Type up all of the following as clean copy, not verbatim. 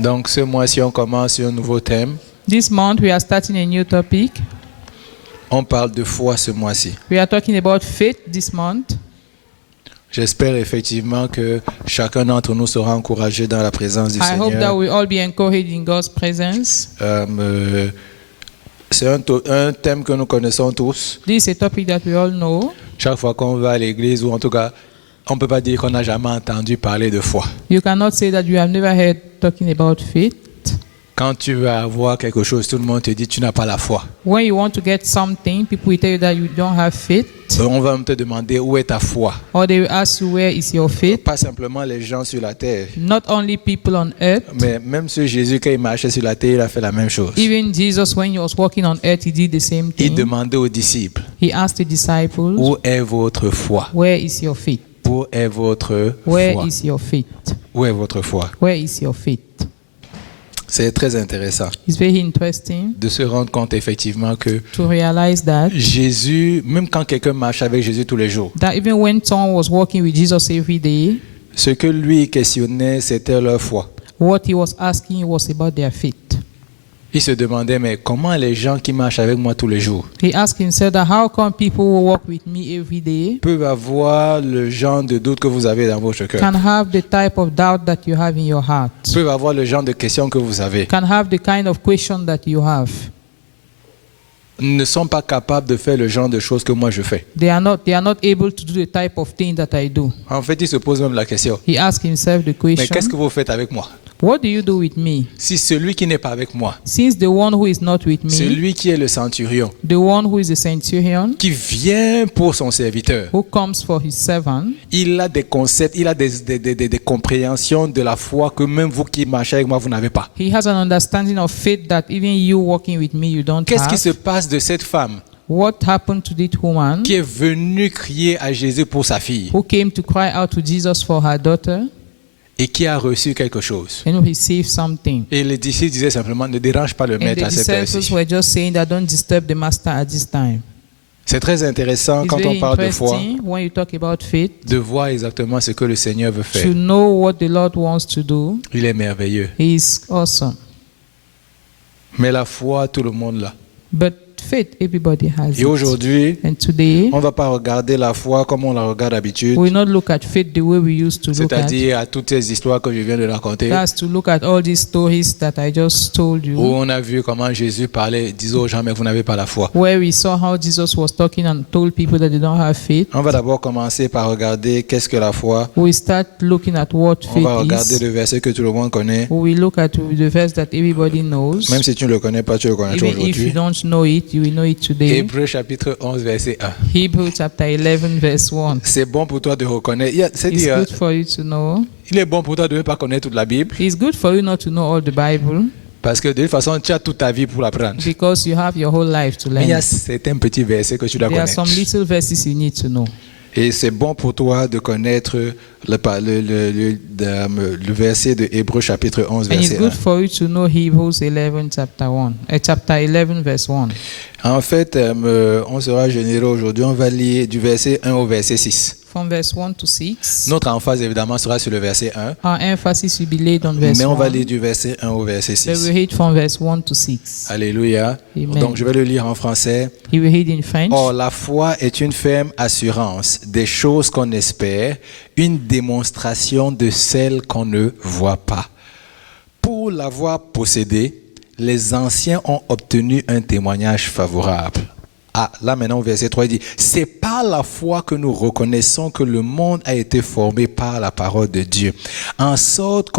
Donc ce mois-ci, on commence un nouveau thème. This month we are starting a new topic. On parle de foi ce mois-ci. We are talking about faith this month. J'espère effectivement que chacun d'entre nous sera encouragé dans la présence du I hope that Seigneur. we all be encouraged in God's presence. C'est un thème que nous connaissons tous. This is a topic that we all know. Chaque fois qu'on va à l'église, ou en tout cas, on ne peut pas dire qu'on n'a jamais entendu parler de foi. You cannot say that you have never heard talking about faith. Quand tu veux avoir quelque chose, tout le monde te dit tu n'as pas la foi. When you want to get something, people will tell you that you don't have faith. On va te demander où est ta foi. Or they will ask you where is your faith. Pas simplement les gens sur la terre, Not only people on earth. mais même ce Jésus, quand il marchait sur la terre, il a fait la même chose. Even Jesus, when he was walking on earth, he did the same Il thing. demandait aux disciples, He asked the disciples, où est votre foi? where is your faith? Où est votre Where foi? is your faith? Où est votre foi? Where is your faith? C'est très intéressant It's very interesting de se rendre compte effectivement que to realize that Jésus, même quand quelqu'un marche avec Jésus tous les jours, even when someone was walking with Jesus every day, ce que lui questionnait, c'était leur foi. what he was asking was about their faith. Il se demandait, mais comment les gens qui marchent avec moi tous les jours He asked himself that how come people who walk with me every day peuvent avoir le genre de doute que vous avez dans votre cœur, can have the type of doubt that you have in your heart, peuvent avoir le genre de questions que vous avez, can have the kind of question that you have. ne sont pas capables de faire le genre de choses que moi je fais. They are not able to do the type of thing that I do. En fait, il se pose même la question, He asked himself the mais qu'est-ce question, que vous faites avec moi? what do you do with me? Si celui qui n'est pas avec moi, Since the one who is not with me, celui qui est le centurion, the one who is a centurion, qui vient pour son serviteur, who comes for his servant, il a des concepts, il a des compréhensions de la foi que même vous qui marchez avec moi, vous n'avez pas. he has an understanding of faith that even you walking with me, you don't Qu'est-ce qui have. se passe de cette femme What happened to this woman qui est venue crier à Jésus pour sa fille who came to cry out to Jesus for her daughter et qui a reçu quelque chose? and received something? Et les disciples disaient simplement, ne dérange pas le And maître the à cette heure-ci. disciples were just saying that don't disturb the master at this time. C'est très intéressant It's quand very on parle de foi, interesting when you talk about faith de voir exactement ce que le Seigneur veut faire. to know what the Lord wants to do. Il est merveilleux. He is awesome. Mais la foi, tout le monde l'a. But faith, everybody has Et it. aujourd'hui, And today, on ne va pas regarder la foi comme on la regarde d'habitude, we will not look at faith the way we used to look at. c'est-à-dire à toutes ces histoires que je viens de raconter, That's to look at all these stories that I just told où you, on a vu comment Jésus parlait, disait aux gens, mais vous n'avez pas la foi. where we saw how Jesus was talking and told people that they don't have faith. On va d'abord commencer par regarder qu'est-ce que la foi. We start looking at what On va faith regarder is. le verset que tout le monde connaît. We look at the verse that everybody knows. Même si tu ne le connais pas, tu le connaîtras Even if you aujourd'hui. don't know it, you will know it today. Hébreux chapitre 11, verset 1. Hebrew chapter 11 verse 1. C'est bon pour toi de reconnaître. It's C'est-à-dire, good for you to know. il est bon pour toi de ne pas connaître toute la Bible, It's good for you not to know all the Bible parce que de toute façon, tu as toute ta vie pour l'apprendre. because you have your whole life to Mais il y a learn. certains petits versets que tu dois There are some connaître. little verses you need to know. Et c'est bon pour toi de connaître le verset de Hébreux chapitre 11, And it's verset 1. good for you to know Hebrews 11 chapter 1. Chapter 11 verse 1. En fait, on sera généreux aujourd'hui. On va lire du verset 1 au verset 6. From verse 1 to 6. Notre emphase, évidemment, sera sur le verset 1. Our emphasis will be laid on verse Mais on va 1. lire du verset 1 au verset But 6. we read from verse 1 to 6. Alléluia. Amen. Donc, je vais le lire en français. He will read in French. Or, la foi est une ferme assurance des choses qu'on espère, une démonstration de celles qu'on ne voit pas. Pour l'avoir possédée, les anciens ont obtenu un témoignage favorable. Ah, là maintenant, au verset 3, il dit, c'est par la foi que nous reconnaissons que le monde a été formé par la parole de Dieu, en sorte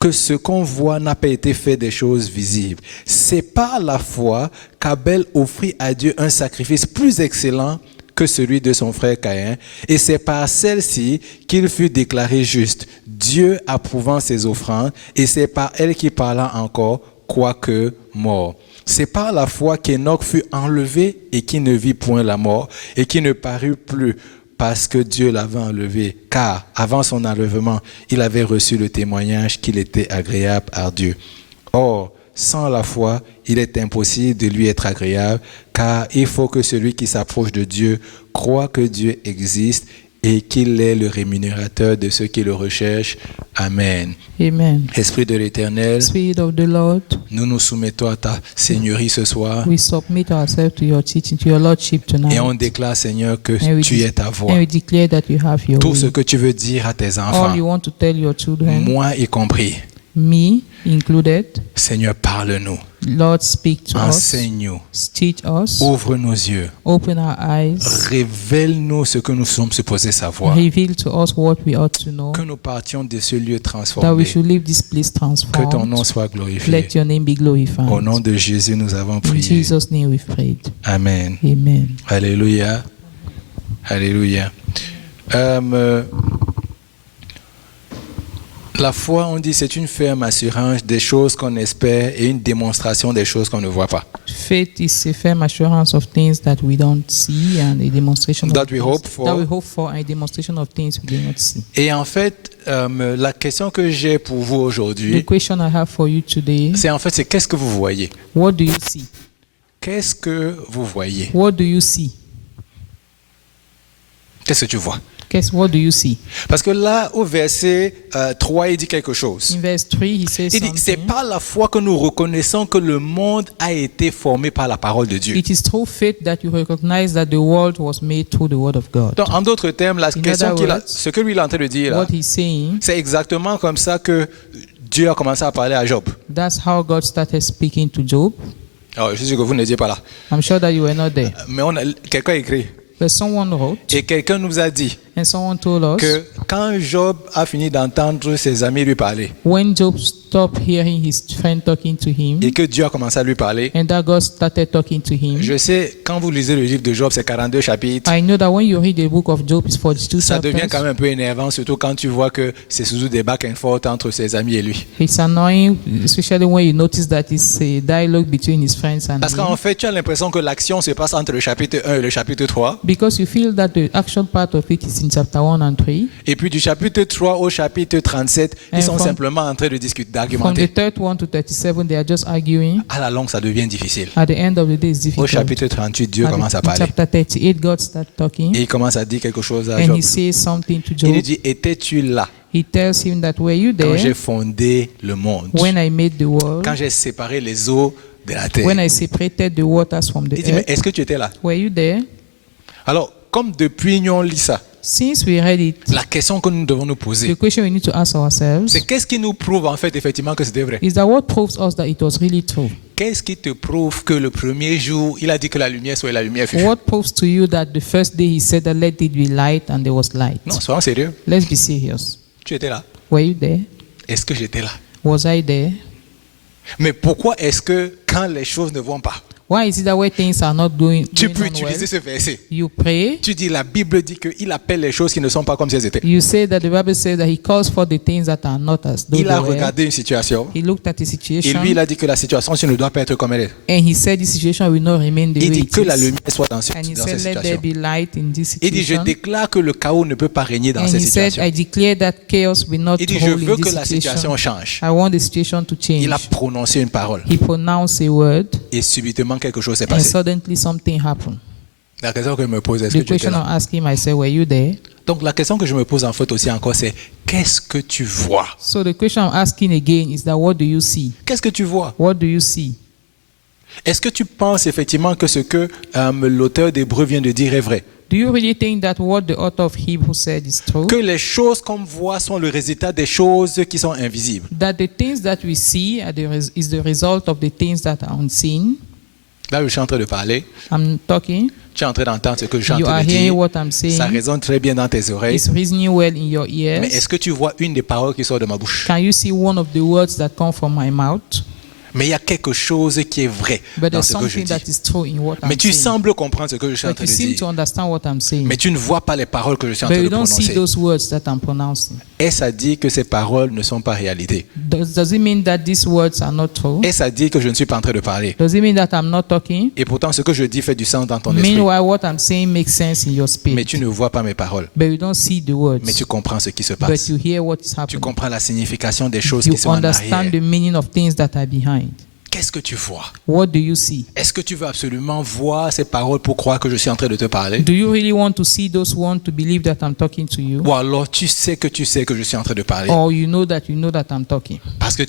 que ce qu'on voit n'a pas été fait des choses visibles. C'est par la foi qu'Abel offrit à Dieu un sacrifice plus excellent que celui de son frère Caïn, et c'est par celle-ci qu'il fut déclaré juste, Dieu approuvant ses offrandes, et c'est par elle qu'il parla encore, quoique mort. C'est par la foi qu'Enoch fut enlevé et qui ne vit point la mort, et qui ne parut plus, parce que Dieu l'avait enlevé, car avant son enlèvement, il avait reçu le témoignage qu'il était agréable à Dieu. Or, sans la foi, il est impossible de lui être agréable, car il faut que celui qui s'approche de Dieu croit que Dieu existe et qu'il est le rémunérateur de ceux qui le recherchent. Amen. Amen. Esprit de l'Éternel, Spirit of the Lord, nous nous soumettons à ta Seigneurie ce soir we submit ourselves to your teaching, to your Lordship tonight. et on déclare, Seigneur, que And we tu es ta voix. And we declare that you have your Tout ce way. que tu veux dire à tes All enfants, you want to tell your children, moi y compris, me included, Seigneur, parle-nous, Lord, speak to us, enseigne-nous, teach us, ouvre nos yeux, open our eyes, révèle-nous ce que nous sommes supposés savoir, reveal to us what we ought to know, que nous partions de ce lieu that we transformé, should leave this place que ton nom transformed. soit glorifié. Let your name be glorified. Au nom de Jésus, nous avons In prié. Jesus' name we've prayed. Amen. Amen. Alléluia. Alléluia. La foi, on dit, c'est une ferme assurance des choses qu'on espère et une démonstration des choses qu'on ne voit pas. Faith is a firm assurance of things that we don't see and a demonstration That of we things hope for. that we hope for and a demonstration of things we do not see. Et en fait, la question que j'ai pour vous The aujourd'hui, question I have for you today, c'est qu'est-ce que vous voyez? what do you see? Qu'est-ce que vous voyez? What do you see? Qu'est-ce que tu vois? What do you see? Parce que là, au verset 3, il dit quelque chose. In verse 3, he says Il dit, c'est something. par la foi que nous reconnaissons que le monde a été formé par la parole de Dieu. It is through faith that you recognize that the world was made through the word of God. Donc, en d'autres termes, la question other words, ce que lui il est en train de dire là, What he's saying, c'est exactement comme ça que Dieu a commencé à parler à Job. that's how God started speaking to Job. Alors, je suis sûr que vous n'étiez pas là. I'm sure that you were not there. Mais quelqu'un a écrit. But someone wrote, Et quelqu'un nous a dit and someone told us, que quand Job a fini d'entendre ses amis lui parler when Job stopped hearing his friend talking to him, et que Dieu a commencé à lui parler, and that God started talking to him, je sais, quand vous lisez le livre de Job, c'est 42 chapitres, I know that when you read the book of Job, it's 42 ça devient chapters. quand même un peu énervant, surtout quand tu vois que c'est surtout des back and forth entre ses amis et lui. It's annoying, especially when you notice that it's a dialogue between his friends and Parce him. qu'en fait, tu as l'impression que l'action se passe entre le chapitre 1 et le chapitre 3. Because you feel that the action part of it is in chapter 1 and 3. Et puis du chapitre 3 au chapitre 37, ils And sont from- simplement en train de discuter, From d'argumenter. the 31 to 37, they are just arguing. À la longue, ça devient difficile. At the end of the day, it's Au difficult. chapitre 38, Dieu commence à In parler. chapter 38, God starts talking, Et il commence à dire quelque chose à and Job. he says something to Il Job. lui dit, étais-tu là He tells him that, were you quand j'ai there fondé le monde, when I made the world, quand j'ai séparé les eaux de la terre? when I separated the waters from the Il dit, mais earth? est-ce que tu étais là? Were you there? Alors, comme depuis nous on lit ça, Since we read it, la question que nous devons nous the poser, question we need to ask ourselves c'est qu'est-ce qui nous prouve en fait effectivement que c'était vrai? is that what proves us that it was really true? Qu'est-ce qui te prouve que le premier jour, il a dit que la lumière soit et la lumière fut? What proves to you that the first day he said that let it be light and there was light? Non, soyons sérieux. Let's be serious. Tu étais là. Were you there? Est-ce que j'étais là? Was I there? Mais pourquoi est-ce que quand les choses ne vont pas, Why is it that when things are not going tu on peux well, utiliser ce verset? you pray? Tu dis, la Bible dit qu'il appelle les choses qui ne sont pas comme si elles étaient. You say that the Bible says that he calls for the things that are not as though Il a they were. regardé une situation He looked at the et situation lui, il a dit que la situation ne doit pas être comme elle est. and he said this situation will not remain the Il way dit it que la is. lumière soit dans And he cette said, let there situation. be light in this Il dit, je situation. déclare que le chaos ne peut pas régner dans And cette he said, situation. I declare that chaos will not Il dit, je hold veux in que this la situation situation. change. I want the situation to change. Il a prononcé une parole He pronounced a word et subitement quelque chose s'est and passé. suddenly something happened. La question que je me pose, est-ce que The tu étais question là? I'm asking myself, were you there? Donc la question que je me pose en fait aussi encore, c'est qu'est-ce que tu vois? So the question I'm asking again is that what do you see? Qu'est-ce que tu vois? What do you see? Est-ce que tu penses effectivement que ce que l'auteur d'Hébreux vient de dire est vrai? Do you really think that what the author of Hebrews said is true? Que les choses qu'on voit sont le résultat des choses qui sont invisibles? That the things that we see are is the result of the things that are unseen? Là, je suis en train de parler. I'm talking. Tu es en train d'entendre ce que je suis en You train are de hearing dire. what I'm Ça saying. résonne très bien dans tes oreilles. It's reasoning well in your Mais ears. est-ce que tu vois une des paroles qui sort de ma bouche? Can you see one of the words that come from my mouth? Mais il y a quelque chose qui est vrai But dans there's ce que je something dis. that is true in what Mais I'm tu saying. sembles comprendre ce que je suis en But train you de seem to dire. understand what I'm saying. Mais tu ne vois pas les paroles que je suis en But train you de don't see prononcer. those words that I'm pronouncing. Est-ce à dire que ces paroles ne sont pas réalité? Does it mean that these words are not true? Est-ce à dire que je ne suis pas en train de parler? Does it mean that I'm not talking? Et pourtant, ce que je dis fait du sens dans ton esprit. Meanwhile, what I'm saying makes sense in your Mais spirit. tu ne vois pas mes paroles. But you don't see the words. Mais tu comprends ce qui se But passe. you hear what is Tu happening. comprends la signification des choses You qui sont en understand arrière. the meaning of things that are behind. qu'est-ce que tu vois? What do you see? Est-ce que tu veux absolument voir ces paroles pour croire que je suis en train de te parler? Do you really want to see those ones to believe that I'm talking to you? Ou alors tu sais que je suis en train de parler? Or you know that I'm talking? Parce que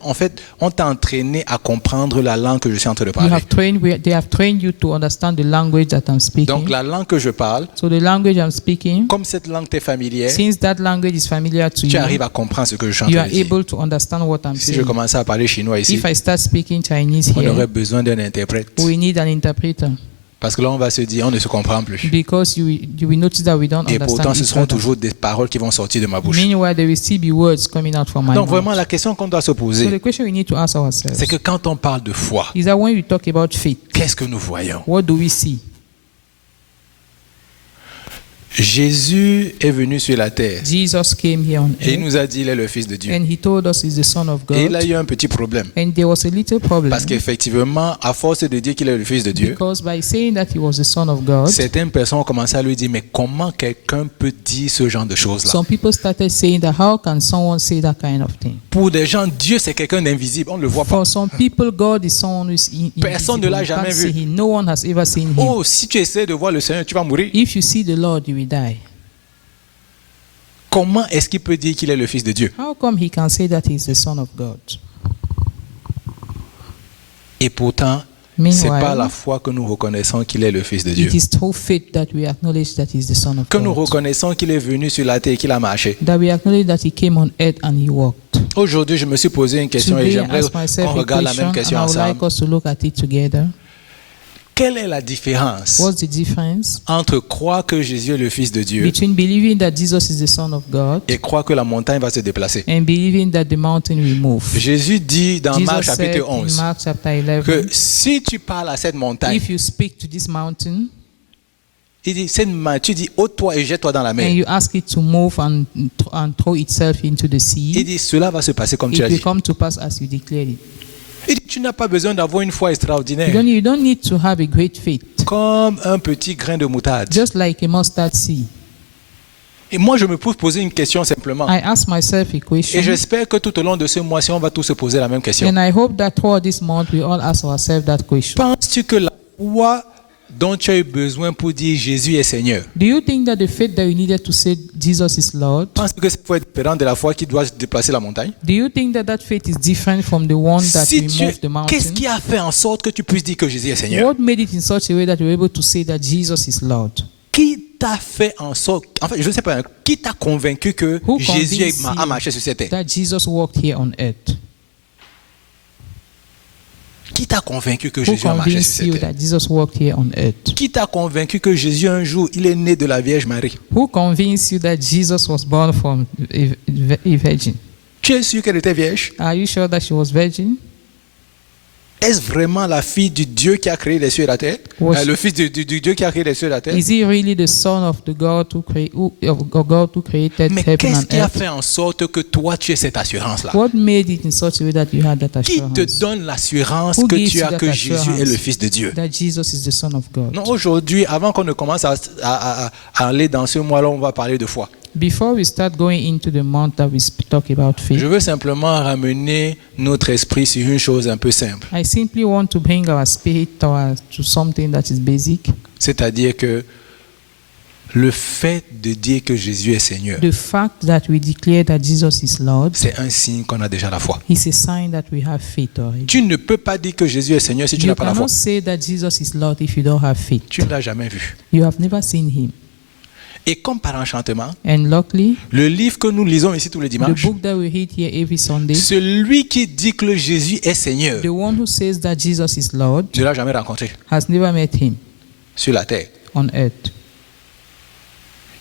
en fait, on t'a entraîné à comprendre la langue que je suis en train de You parler. they have trained you to understand the language that I'm speaking. Donc la langue que je parle, So the language I'm speaking, comme cette langue t'est familière, since that language is familiar to tu you, arrives à comprendre ce que je suis en you train are de dire. able to understand what I'm Si je saying. commençais à parler chinois ici, If I start speaking Chinese on aurait here, besoin d'un interprète. we need an interpreter Parce que là, on va se dire, on ne se comprend plus. because you will notice that we don't Et pourtant, understand ce each seront other. toujours des paroles qui vont sortir de ma bouche. Meanwhile, there will still be words coming out from my Donc mouth. vraiment, la question qu'on doit se So poser, the question we need to ask ourselves c'est que quand on parle de foi, is that when we talk about faith, qu'est-ce que nous voyons? what do we see? Jésus est venu sur la terre Jesus came here on et il earth nous a dit qu'il est le Fils de Dieu. and he told us he's the Son of Et il a God. eu un petit problème. And there was a little problem Parce qu'effectivement, à force de dire qu'il est le Fils de Dieu, because by saying that he was the Son of God, certaines personnes ont commencé à lui dire, mais comment quelqu'un peut dire ce genre de choses-là? some people started saying that how can someone say that kind of thing? Pour des gens, Dieu c'est quelqu'un d'invisible, on ne le voit pas. For some people, God is someone who is Personne ne invisible. l'a You jamais can't vu. see him. No one has ever seen him. Oh, si tu essaies de voir le Seigneur, tu vas mourir. If you see the Lord, you will die. Comment est-ce qu'il peut dire qu'il est le Fils de Dieu? How come he can say that he is the Son of God? Et pourtant, c'est par la Meanwhile, foi que nous reconnaissons qu'il est le Fils de Dieu. it is through faith that we acknowledge that he is the Son of Que nous God. reconnaissons qu'il est venu sur la terre et qu'il a marché. That we acknowledge that he came on earth and he walked. Aujourd'hui, je me suis posé une question et Today, I j'aimerais ask qu'on myself a regarde la même question and question I would like ensemble. us to look at it together. Quelle est la différence What's the difference entre croire que Jésus est le Fils de Dieu between believing that Jesus is the Son of God et croire que la montagne va se déplacer? and believing that the mountain will move? Jésus dit dans Marc Jesus said chapitre in 11 Mark chapter 11, que si tu parles à cette montagne, if you speak to this mountain il dit, tu dis, ôte-toi et jette-toi dans la and mer. you ask it to move and throw itself into the Il sea, dit, cela va se passer comme tu it as will dit. come to pass as you declared it. Il dit, tu n'as pas besoin d'avoir une foi extraordinaire, You don't need to have a great faith, comme un petit grain de moutarde. just like a mustard seed. Et moi, je me pose poser une question simplement. I ask myself a Et question, j'espère que tout au long de ce mois-ci, on va tous se poser la même question. and I hope that throughout this month we all ask ourselves that question. Penses-tu que la foi dont tu as eu besoin pour dire Jésus est Seigneur, Do you think that the faith that you needed to say Jesus is Lord, penses-tu que cette foi est différente de la foi qui doit déplacer la montagne? do you think that faith is different from the one that Si will tu- move the Qu'est-ce mountain? qui a fait en sorte que tu puisses dire que Jésus est Seigneur? What made it in such a way that you're able to say that Jesus is Lord? Qui t'a fait en sorte, en fait, je ne sais pas, qui t'a convaincu que Who Jésus convinced a you marché sur cette terre? that Jesus walked here on earth? Qui t'a convaincu que Who Jésus a marché sur convinced you cette terre? that Jesus walked here on earth? Qui t'a convaincu que Jésus un jour, il est né de la Vierge Marie? Who convinced you that Jesus was born from a virgin? Tu es sûr qu'elle était vierge? Are you sure that she was virgin? Est-ce vraiment la fille du Dieu qui a créé les cieux et la terre? Was- Le fils du Dieu qui a créé les cieux et la terre? Is he really the son of the God God who created Mais heaven qu'est-ce and qui a earth? fait en sorte que toi tu aies cette assurance-là? What made it in such a way that you had that Qui te assurance donne l'assurance Who que gives tu you as that que Jésus assurance? est le Fils de Dieu? that Jesus is the Son of God? Non, aujourd'hui, avant qu'on ne commence à aller dans ce mois-là, on va parler de foi. Before we start going into the month that we talk about faith, Je veux simplement ramener notre esprit sur une chose un peu simple. I simply want to bring our spirit to something that is basic. C'est-à-dire que le fait de dire que Jésus est Seigneur, The fact that we declare that Jesus is Lord c'est un signe qu'on a déjà la foi. is a sign that we have faith already. Tu ne peux pas dire que Jésus est Seigneur si tu You n'as pas la foi. cannot say that Jesus is Lord if you don't have faith. Tu ne l'as jamais vu. You have never seen him. Et comme par enchantement, And luckily, le livre que nous lisons ici tous les the dimanches, book that we read here every Sunday, celui qui dit que le Jésus est Seigneur, the one who says that Jesus is Lord ne l'a jamais rencontré has never met him sur la terre. on earth.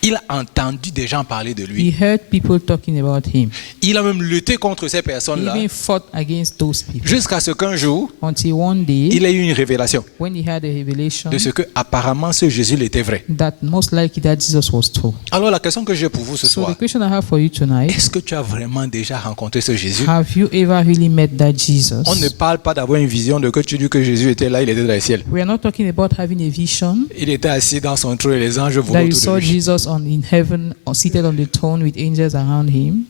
Il a entendu des gens parler de He lui. heard people talking about him. Il a même lutté contre ces He personnes-là even fought against those people jusqu'à ce qu'un jour, until one day, il ait eu une révélation when he had a revelation de ce que apparemment ce Jésus était vrai. that most likely that Jesus was true. Alors la question que j'ai pour vous ce So the soir, question I have for you tonight, est-ce que tu as vraiment déjà rencontré ce Jésus? have you ever really met that Jesus? On ne parle pas d'avoir une vision de que tu dis que Jésus était là, il était dans le ciel. We are not talking about having a vision Il était assis dans son trône et les anges that volaient you autour saw de lui. Jesus in heaven or seated on the throne with angels around him.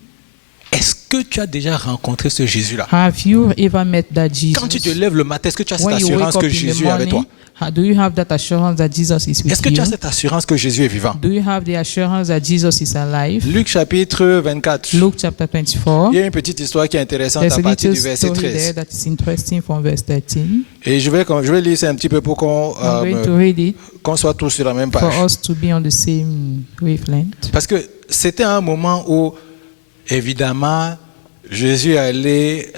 Est-ce que tu as déjà rencontré ce Jésus-là? Have you ever met that Jesus? Quand tu te lèves le matin, est-ce que tu as cette When you wake assurance up que in the Jésus est avec toi? morning, do you have that assurance that Jesus is with Est-ce que tu you? as cette assurance que Jésus est vivant? Do you have the assurance that Jesus is alive? Luc chapitre 24. Luke chapter 24. Il y a une petite histoire qui est intéressante There's à a partir little du verset story there 13. that is interesting from verse 13. Et je vais lire ça un petit peu pour I'm going to read it qu'on soit tous sur la même for page. us to be on the same wavelength. Parce que c'était un moment où, évidemment, Jésus allait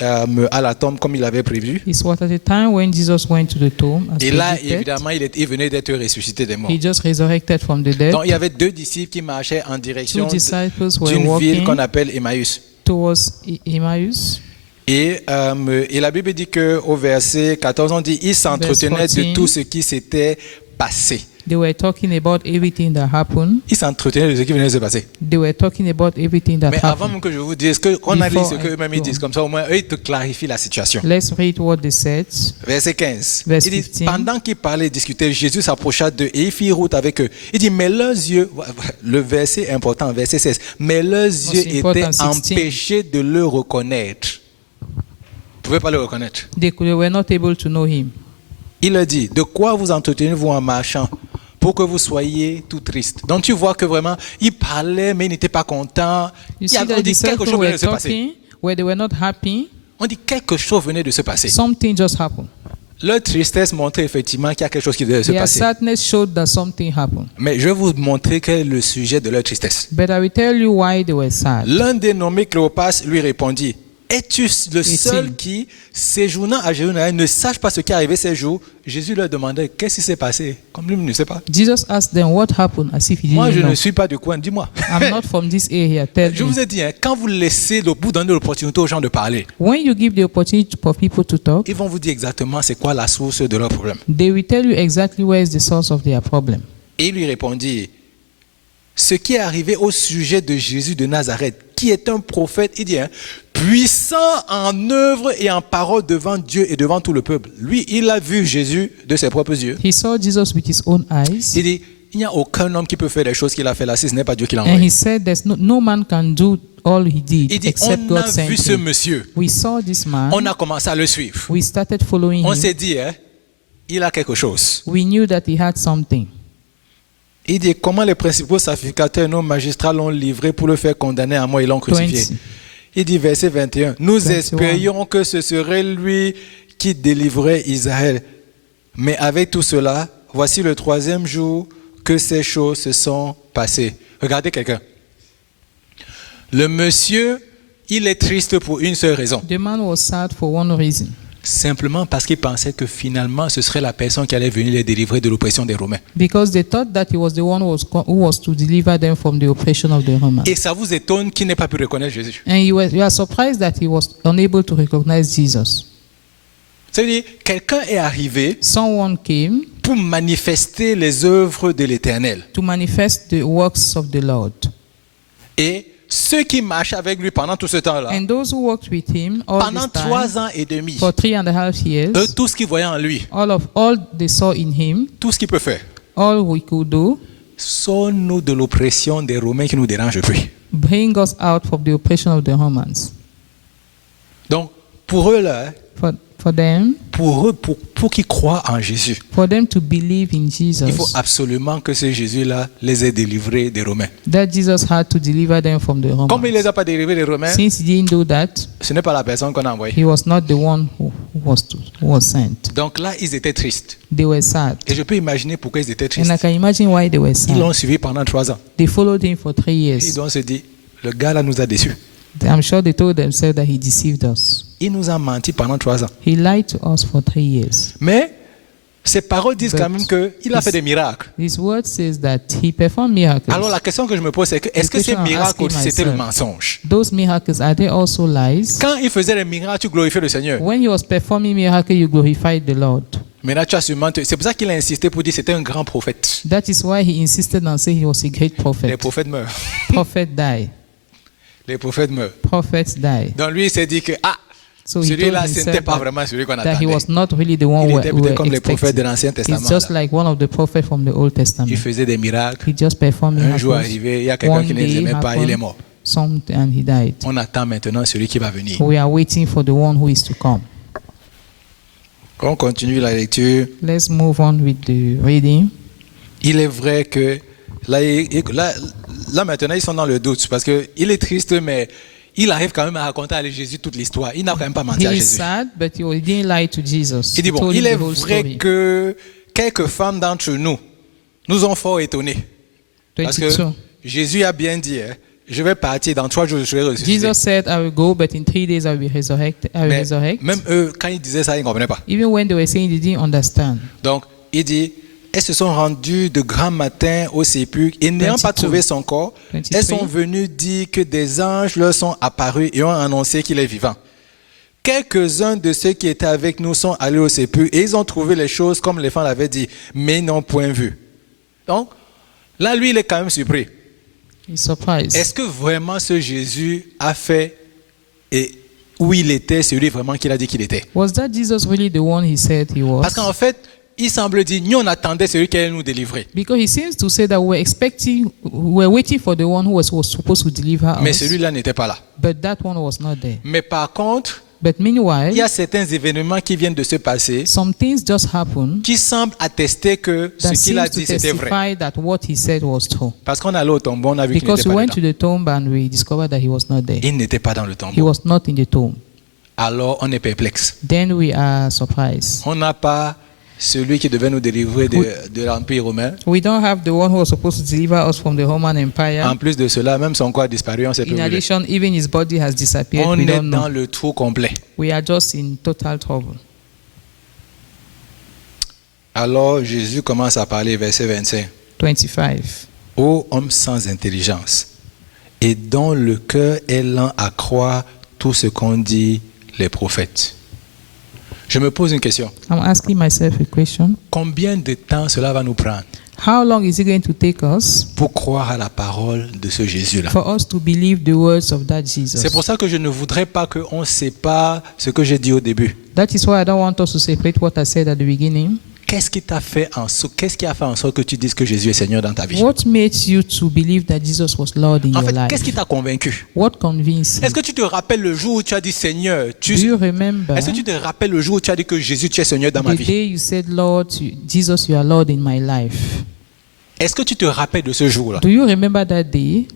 à la tombe comme il avait prévu. It was at the time when Jesus went to the tomb as Et là, predicted. évidemment, il venait d'être ressuscité des morts. He just resurrected from the dead. Donc, il y avait deux disciples qui marchaient en direction Two disciples were d'une ville walking qu'on appelle Emmaüs. towards Emmaus. Et la Bible dit qu'au verset 14, on dit ils s'entretenaient de 14. tout ce qui s'était passé. They were talking about everything that happened. Ils s'entretenaient de ce qui venait de se passer. They were talking about everything that Mais avant happened. même que je vous dise, qu'on a lu Before ce I qu'eux-mêmes go. ils disent, comme ça au moins eux ils te clarifient la situation. Let's read what they said. Verset 15. Verse Il dit, 15. pendant qu'ils parlaient et discutaient, Jésus s'approcha d'eux et il fit route avec eux. Il dit, mais leurs yeux, le verset important, verset 16, mais leurs yeux important, étaient 16. empêchés de le reconnaître. Vous ne pouvez pas le reconnaître. They were not able to know him. Il leur dit, de quoi vous entretenez-vous en marchant pour que vous soyez tout triste? Donc tu vois que vraiment, il parlait, mais il n'était pas content. You On see, the dit quelque disciples chose venait were de se passer. talking where they were not happy. On dit quelque chose venait de se passer. Something just happened. Leur tristesse montrait effectivement qu'il y a quelque chose qui devait se Their passer. sadness showed that something happened. Mais je vais vous montrer quel est le sujet de leur tristesse. But I will tell you why they were sad. L'un des nommés Cléopas lui répondit, es-tu le seul Est-il? qui, séjournant à Jérusalem, ne sache pas ce qui est arrivé ces jours? Jésus leur demandait, qu'est-ce qui s'est passé? Comme lui, il ne sait pas. Jesus asked them what happened as if he Moi, je didn't know. ne suis pas du coin, dis-moi. I'm not from this area. Tell Je me. vous ai dit, hein, quand vous laissez vous donnez l'opportunité aux gens de parler, When you give the opportunity for people to talk, ils vont vous dire exactement c'est quoi la source de leur problème. they will tell you exactly where is the source of their problem. Et il lui répondit, ce qui est arrivé au sujet de Jésus de Nazareth, qui est un prophète, il dit, hein, puissant en œuvre et en parole devant Dieu et devant tout le peuple. Lui, il a vu Jésus de ses propres yeux. He saw Jesus with his own eyes, Il dit, il n'y a aucun homme qui peut faire les choses qu'il a fait là si ce n'est pas Dieu qui l'a and he envoyé. said, "There's no man can do all he did Il dit, except on God a sent vu ce him." monsieur, We saw this man. on a commencé à le suivre. We started following On him. s'est dit, hein, il a quelque chose. We knew that he had something. Il dit, comment les principaux sacrificateurs et nos magistrats l'ont livré pour le faire condamner à mort et l'ont crucifié. 20. Il dit, verset 21, nous 21. espérions que ce serait lui qui délivrerait Israël. Mais avec tout cela, voici le troisième jour que ces choses se sont passées. Regardez quelqu'un. Le monsieur, il est triste pour une seule raison. The man was sad for one reason. Simplement parce qu'il pensait que finalement, ce serait la personne qui allait venir les délivrer de l'oppression des Romains. Because they thought that he was the one who was to deliver them from the oppression of the Romans. Et ça vous étonne qu'il n'ait pas pu reconnaître Jésus. And you are surprised that he was unable to recognize Jesus. C'est-à-dire, quelqu'un est arrivé Someone came pour manifester les œuvres de l'Éternel. to manifest the works of the Lord. Et ceux qui marchaient avec lui pendant tout ce temps-là, And those who worked with him all pendant this time, 3 ans et demi, for 3.5 years, eux, tout ce qu'ils voyaient en lui, all they saw in him, tout ce qu'il peut faire, all we could do, sauve-nous de l'oppression des Romains qui nous dérange plus. bring us out from the oppression of the Romans. Donc, pour eux, là, For them, pour qu'ils croient en Jésus, for them to believe in il faut Jesus, absolument que ce Jésus-là les ait délivrés des Romains. that Jesus had to deliver them from the Comme il ne Romans. les a pas délivrés des Romains, Since he didn't do that, ce n'est pas la personne qu'on a envoyée. he was not the one who was sent. Donc là, ils étaient tristes. They were sad. Et je peux imaginer pourquoi ils étaient And I tristes. can imagine why they were Ils l'ont sad. suivi pendant 3 ans. They followed him for 3 Et years. ils ont se dit, le gars là nous a déçus. I'm sure they told themselves that he deceived us. Il nous a menti pendant 3 ans. He lied to us for 3 years. Mais ces paroles disent But quand même qu'il a fait des miracles. His word says that he performed miracles. Alors la question que je me pose, c'est que est-ce que ces question I'm miracles asking aussi c'était le myself. mensonge? Those miracles, are they also lies? Quand il faisait les miracles, tu glorifiais le Seigneur. When he was performing miracles, you glorified the Lord. Maintenant, tu as sûrement... C'est pour ça qu'il a insisté pour dire que c'était un grand prophète. That is why he insisted on saying he was a great Les prophet. prophètes meurent. Prophet die. Les prophètes meurent. Prophets die. Donc lui, il s'est dit que So he told celui-là, ce n'était himself pas vraiment celui qu'on that he attendait. was not really the one Il we était were peut-être comme les prophètes de expecting. l'Ancien Testament. He's just là. like one of the prophets from the Old Il Testament. faisait des miracles. He just performed Un jour miracles. arrivé, il y a quelqu'un One qui ne les day aimait pas, il est happened. mort. and he died. On attend maintenant celui qui va venir. We are waiting for the one who is to come. Quand on continue la lecture, Let's move on with the reading. il est vrai que là maintenant, ils sont dans le doute parce qu'il est triste, mais il arrive quand même à raconter à Jésus toute l'histoire. Il n'a quand même pas menti He à is Jésus. sad, but he didn't lie to Jesus. Il dit, He bon, told him il est the whole vrai story. que quelques femmes d'entre nous ont fort étonnés. Parce que 22. Jésus a bien dit, hein, je vais partir, dans 3 jours je serai ressuscité. Jesus said, I will go, but in 3 days I will resurrect. Mais même eux, quand ils disaient ça, ils ne comprenaient pas. Even when they were saying, they didn't understand. Donc, il dit, elles se sont rendues de grand matin au sépulcre et n'ayant pas 22. trouvé son corps, 23. elles sont venues dire que des anges leur sont apparus et ont annoncé qu'il est vivant. Quelques-uns de ceux qui étaient avec nous sont allés au sépulcre et ils ont trouvé les choses comme les femmes l'avaient dit, mais ils n'ont point vu. Donc, là, lui, il est quand même surpris. He's surprised. Est-ce que vraiment ce Jésus a fait et où il était, celui vraiment qu'il a dit qu'il était? Was that Jesus really the one he said he was? Parce qu'en fait, il semble dire, nous on attendait celui qui allait nous délivrer. Because he seems to say that we're waiting for the one who was supposed to deliver Mais us. celui-là n'était pas là. But that one was not there. Mais par contre, But meanwhile, il y a certains événements qui viennent de se passer some things just happened qui semblent attester que ce that qu'il a seems to dit c'était vrai. testify that what he said was true. Parce qu'on allait au tombeau, on a vu qu'il Because n'était we pas went to dedans. the tomb and we discovered that he was not there. Il n'était pas dans le He tombeau. was not in the tomb. Alors on est perplexe. Then we are surprised. On n'a pas celui qui devait nous délivrer de l'Empire romain. We don't have the one who was supposed to deliver us from the Roman Empire. En plus de cela, même son corps a disparu, on sait plus In où il est. addition, even his body has disappeared. On We est don't dans know. le trou complet. We are just in total trouble. Alors Jésus commence à parler, verset 25. 25. Ô homme sans intelligence, et dont le cœur est lent à croire tout ce qu'ont dit les prophètes. Je me pose une question. I'm asking myself a question. Combien de temps cela va nous prendre How long is it going to take us pour croire à la parole de ce Jésus-là? for us to believe the words of that Jesus? C'est pour ça que je ne voudrais pas qu'on sépare ce que j'ai dit au début. That is why I don't want us to separate what I said at the beginning. Qu'est-ce qui a fait en sorte que tu dises que Jésus est Seigneur dans ta vie? What made you to believe that Jesus was Lord in En your fait, life? qu'est-ce qui t'a convaincu? What convinced you? Est-ce que tu te rappelles le jour où tu as dit Seigneur? Do you remember Est-ce que tu te rappelles le jour où tu as dit que Jésus, tu es Seigneur dans ma the vie? day you said, Lord, Jesus, you are Lord in my life? Est-ce que tu te rappelles de ce jour-là Do you remember that day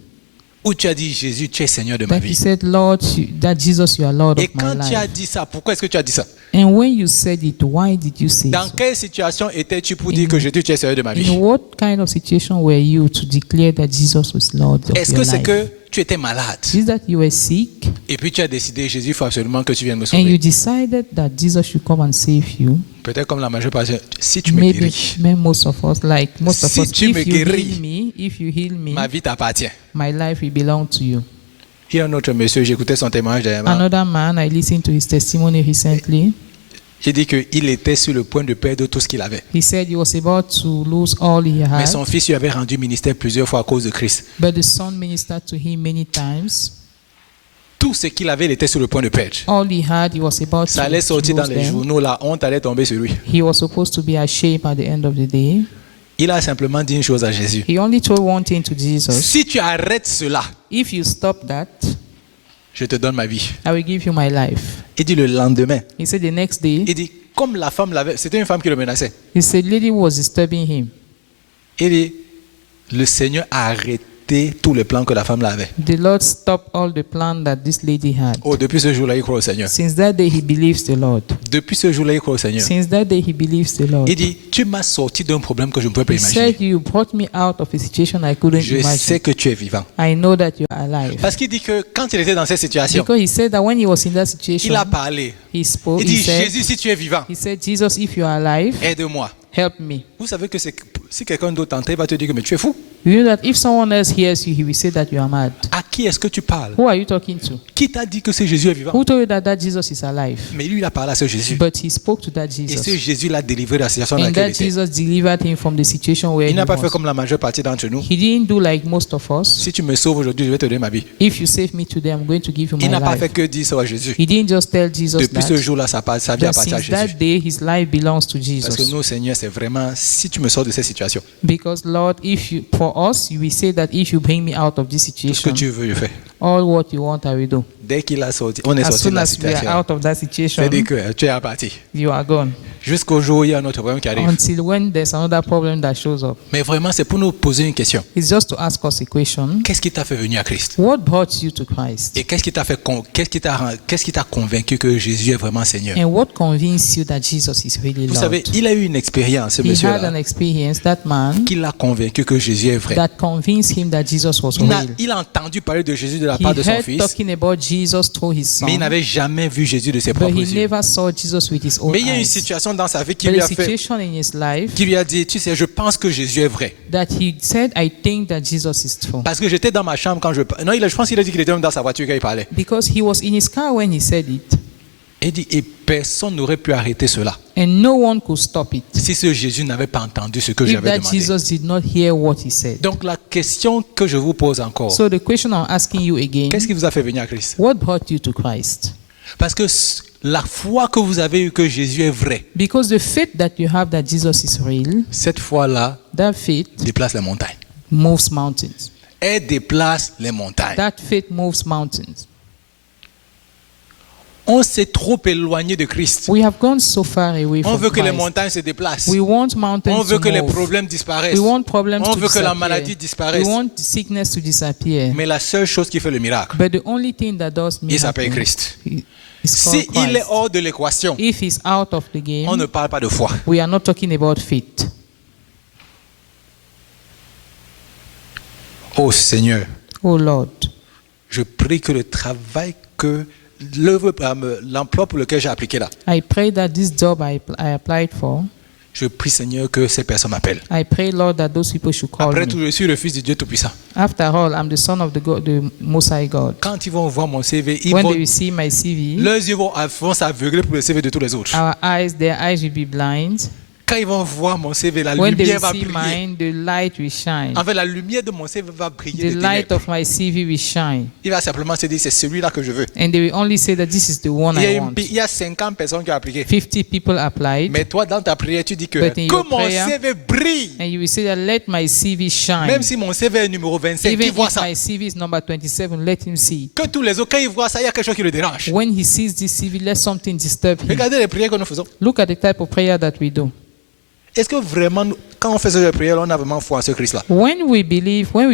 où tu as dit Jésus, tu es Seigneur de ma that you vie? said, Lord, that Jesus, you are Lord Et of my quand tu as life? dit ça, pourquoi est-ce que tu as dit ça? And when you said it, why did you say Dans so? quelle situation étais-tu pour dire que Jésus, tu es Seigneur de ma vie? In what kind of situation were you to declare that Jesus was Lord of Est-ce your que c'est life? que tu étais malade Is that you were sick et puis tu as décidé, Jésus, il faut absolument que tu viennes me and you sauver? decided that Jesus should come and save you? Peut-être comme la majeure partie, si tu me Maybe guéris, most of us, like most of Si us, tu me if you guéris, heal me, ma vie t'appartient. my life will belong to you. Il y a un autre monsieur, j'écoutais son témoignage dernièrement. Another man, I listened to his testimony recently. Il dit qu'il était sur le point de perdre tout ce qu'il avait. He said he was about to lose all he Mais had, son fils lui avait rendu ministère plusieurs fois à cause de Christ. but the son ministered to him many times. Tout ce qu'il avait, il était sur le point de perdre. All he had, he was about Ça allait to sortir dans lose les them. journaux, la honte allait tomber sur lui. He was supposed to be ashamed at the end of the day. Il a simplement dit une chose à Jésus. He only told one thing to Jesus. Si tu arrêtes cela, If you stop that, je te donne ma vie. I will give you my life. Il dit le lendemain, He said the next day, il dit, comme la femme l'avait, c'était une femme qui le menaçait. he said lady was disturbing him. Il dit, le Seigneur a arrêté tout le plan que la femme l'avait. The Lord stopped all the plan that this lady had. Oh, depuis ce jour-là, il croit au Seigneur. Since that day, he believes the Lord. Depuis ce jour-là, il croit au Seigneur. Since that day, he believes the Lord. Il dit, tu m'as sorti d'un problème que je ne pouvais pas He said, imaginer. you brought me out of a situation I couldn't Je imagine. sais que tu es vivant. I know that you are alive. Parce qu'il dit que quand il était dans cette situation, Because he said that when he was in that situation, il a parlé. he spoke, Il dit, he said, Jésus, si tu es vivant, Jesus, if you are alive, aide-moi. help me. Vous savez que si quelqu'un d'autre t'entend, il va te dire que mais tu es fou. You know that if someone else hears you, he will say that you are mad. À qui est-ce que tu parles? Who are you talking to? Qui t'a dit que ce Jésus est vivant? Who told you that Jesus is alive? Mais lui, il a parlé à ce Jésus. But he spoke to that Et ce Jesus. Jésus l'a délivré de la situation dans And laquelle that il était. Jesus delivered him from the situation where Il he n'a pas fait was. comme la majeure partie d'entre nous. He didn't do like most of us. Si tu me sauves aujourd'hui, je vais te donner ma vie. If you save me today, I'm going to give you my Il n'a pas fait life. que dire ça à Jésus. He didn't just tell Jesus Depuis ce that. jour-là, sa vie But appartient à since that Jésus. day, his life belongs to Parce que Jesus. nous, Seigneur, c'est vraiment, si tu me sors de cette situation, Because Lord, for us, you will say that if you bring me out of this tout ce que situation, tu veux, je fais. All what you want, I will do. Dès qu'il a sorti, on est As sorti de soon la as we are situation. out of that situation, C'est-à-dire que tu es parti. you are gone. Jusqu'au jour où il y a un autre problème qui arrive. Until when there's another problem that shows up. Mais vraiment, c'est pour nous poser une question. It's just to ask us a question. Qu'est-ce qui t'a fait venir à Christ? What brought you to Christ? Et qu'est-ce qui t'a convaincu que Jésus est vraiment Seigneur? And what convinced you that Jesus is really Vous Lord? savez, il a eu une expérience, ce He had monsieur-là, an experience, that man, qui l'a convaincu que Jésus est vrai. that convinced him that Jesus was real. Il a entendu parler de Jésus de la He part de son heard fils, talking about Jesus through his mais il son, n'avait jamais vu Jésus de ses but propres he yeux. never saw Jesus with his own Mais il y a une eyes. situation dans sa vie qui But lui a a fait, situation in his life qui lui a dit, tu sais, je pense que Jésus est vrai. that he said, I think that Jesus is true. Parce que j'étais dans ma chambre quand je... Non, je pense qu'il a dit qu'il était même dans sa voiture quand il parlait. Because he was in his car when he said it, Et il dit, et personne n'aurait pu arrêter cela and no one could stop it si ce Jésus n'avait pas entendu ce que if j'avais that demandé. Jesus did not hear what he said. Donc la question que je vous pose encore, So the question I'm asking you again, qu'est-ce qui vous a fait venir à Christ? what brought you to Christ? Parce que la foi que vous avez eue que Jésus est vrai, Because the faith that you have that Jesus is real, cette foi-là that faith déplace les montagnes. moves mountains. Elle déplace les montagnes. That faith moves mountains. On s'est trop éloigné de Christ. We have gone so far away On from veut que les Christ. montagnes se déplacent. We want mountains On veut to que les move. problèmes disparaissent. We want problems On to veut que la disappear. maladie We disparaisse. want sickness to disappear. Mais la seule chose qui fait le miracle, But the only thing that does il s'appelle miracle Christ. is Si called il est Christ. hors de l'équation, If he's out of the on ne game, parle pas de foi. we are not talking about faith. Oh Seigneur, Oh Lord, je prie que le travail que l'emploi pour lequel j'ai appliqué là, I pray that this job I applied for, je prie Seigneur que ces personnes m'appellent. I pray, Lord, that those people should call Après me. tout, je suis le fils du Dieu Tout-Puissant. After all, I'm the son of the Most High God. Quand ils vont voir mon CV, When they will see my CV, leurs yeux vont s'aveugler pour le CV de tous les autres. their eyes will be blind. Quand ils vont voir mon CV, la When they lumière will va see briller. mine, the light will shine. En fait, la lumière de mon CV va briller The des light ténèbres. of my CV will shine. Il va simplement se dire, c'est celui-là que je veux. And they will only say that this is the one I want. Il y a 50 personnes qui ont appliqué. 50 people applied. Mais toi, dans ta prière, tu dis que But in your mon prayer, CV brille. And you will say that let my CV shine. Même si mon CV est numéro 25, Even il voit if ça. my CV is number 27, let him see. Que tous les autres, quand ils voient ça, il y a quelque chose qui le dérange. When he sees this CV, let something disturb him. Regardez les prières que nous faisons. Look at the type of prayer that we do. Est-ce que vraiment, quand on fait ce genre de prière, on a vraiment foi en ce Christ-là? When we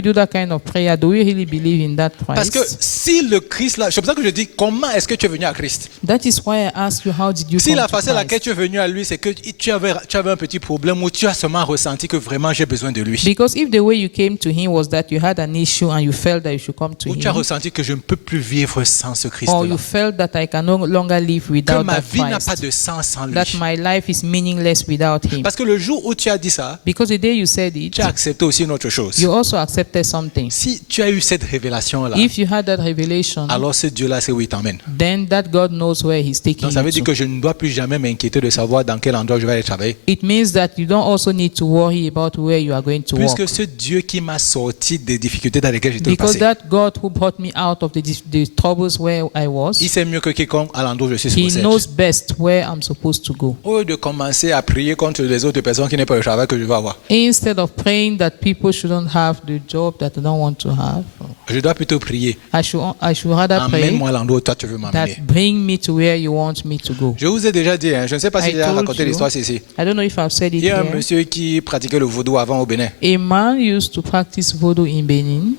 do that kind of prayer, do we really believe in that Parce que Christ? si le Christ-là, c'est pour ça que je dis, comment est-ce que tu es venu à Christ? That is why I ask you, how did you Si come la to façon à laquelle Christ? tu es venu à lui, c'est que tu avais un petit problème où tu as seulement ressenti que vraiment j'ai besoin de lui. Because if the way you came to him was that you had an issue and you felt that you should come to Ou tu as him, ressenti que je ne peux plus vivre sans ce or Christ-là. you felt that I can no longer live Que without ma that vie n'a pas Christ, de sens sans lui. that my life is meaningless without him. Parce que le jour où tu as dit ça, Because the day you said it, tu as accepté aussi une autre chose. you also accepted something. Si tu as eu cette révélation-là, If you had that revelation, alors ce Dieu-là, c'est où il t'emmène. then that God knows where he's taking Donc ça veut you dire to. que je ne dois plus jamais m'inquiéter de savoir dans quel endroit je vais aller travailler. It means that you don't also need to worry about where you are going to work. Puisque ce Dieu qui m'a sorti des difficultés dans lesquelles j'étais Because passé, that God who brought me out of the troubles where I was, il sait mieux que quiconque à l'endroit où je suis he supposé knows être. best where I'm supposed to go. Au lieu de commencer à prier contre les autres personnes qui n'ont pas le travail que je veux avoir, Instead of praying that people shouldn't have the job that they don't want to have, je dois plutôt prier. I should rather pray Emmène-moi à l'endroit où toi tu veux m'emmener. that bring me to where you want me to go. Je vous ai déjà dit, je ne sais pas si I j'ai told raconté you. l'histoire ici. I don't know if I've said it Il y a un here. monsieur qui pratiquait le vaudou avant au Bénin. A man used to practice voodoo in Benin.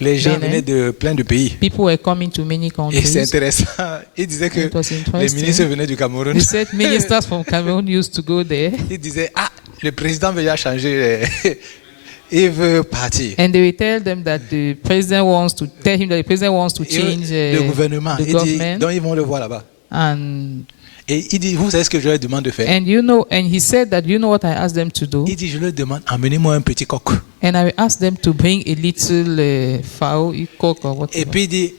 Les gens Bénin. venaient de plein de pays. People were coming to many Et c'est countries. intéressant. Il disait que It was les interesting. ministres venaient du Cameroun. They said ministers from Cameroun used to go there, Il disait, le président veut changer. Il veut partir. and they will tell them that the president wants to change Le gouvernement. the Il dit, government. donc ils vont le voir là-bas. And Et il dit, vous savez ce que je leur demande de faire? and he said that you know what I asked them to do, Il dit, je leur demande, emmenez-moi un petit coq. and I will ask them to bring a little fowl, a cock or Et whatever. puis il dit,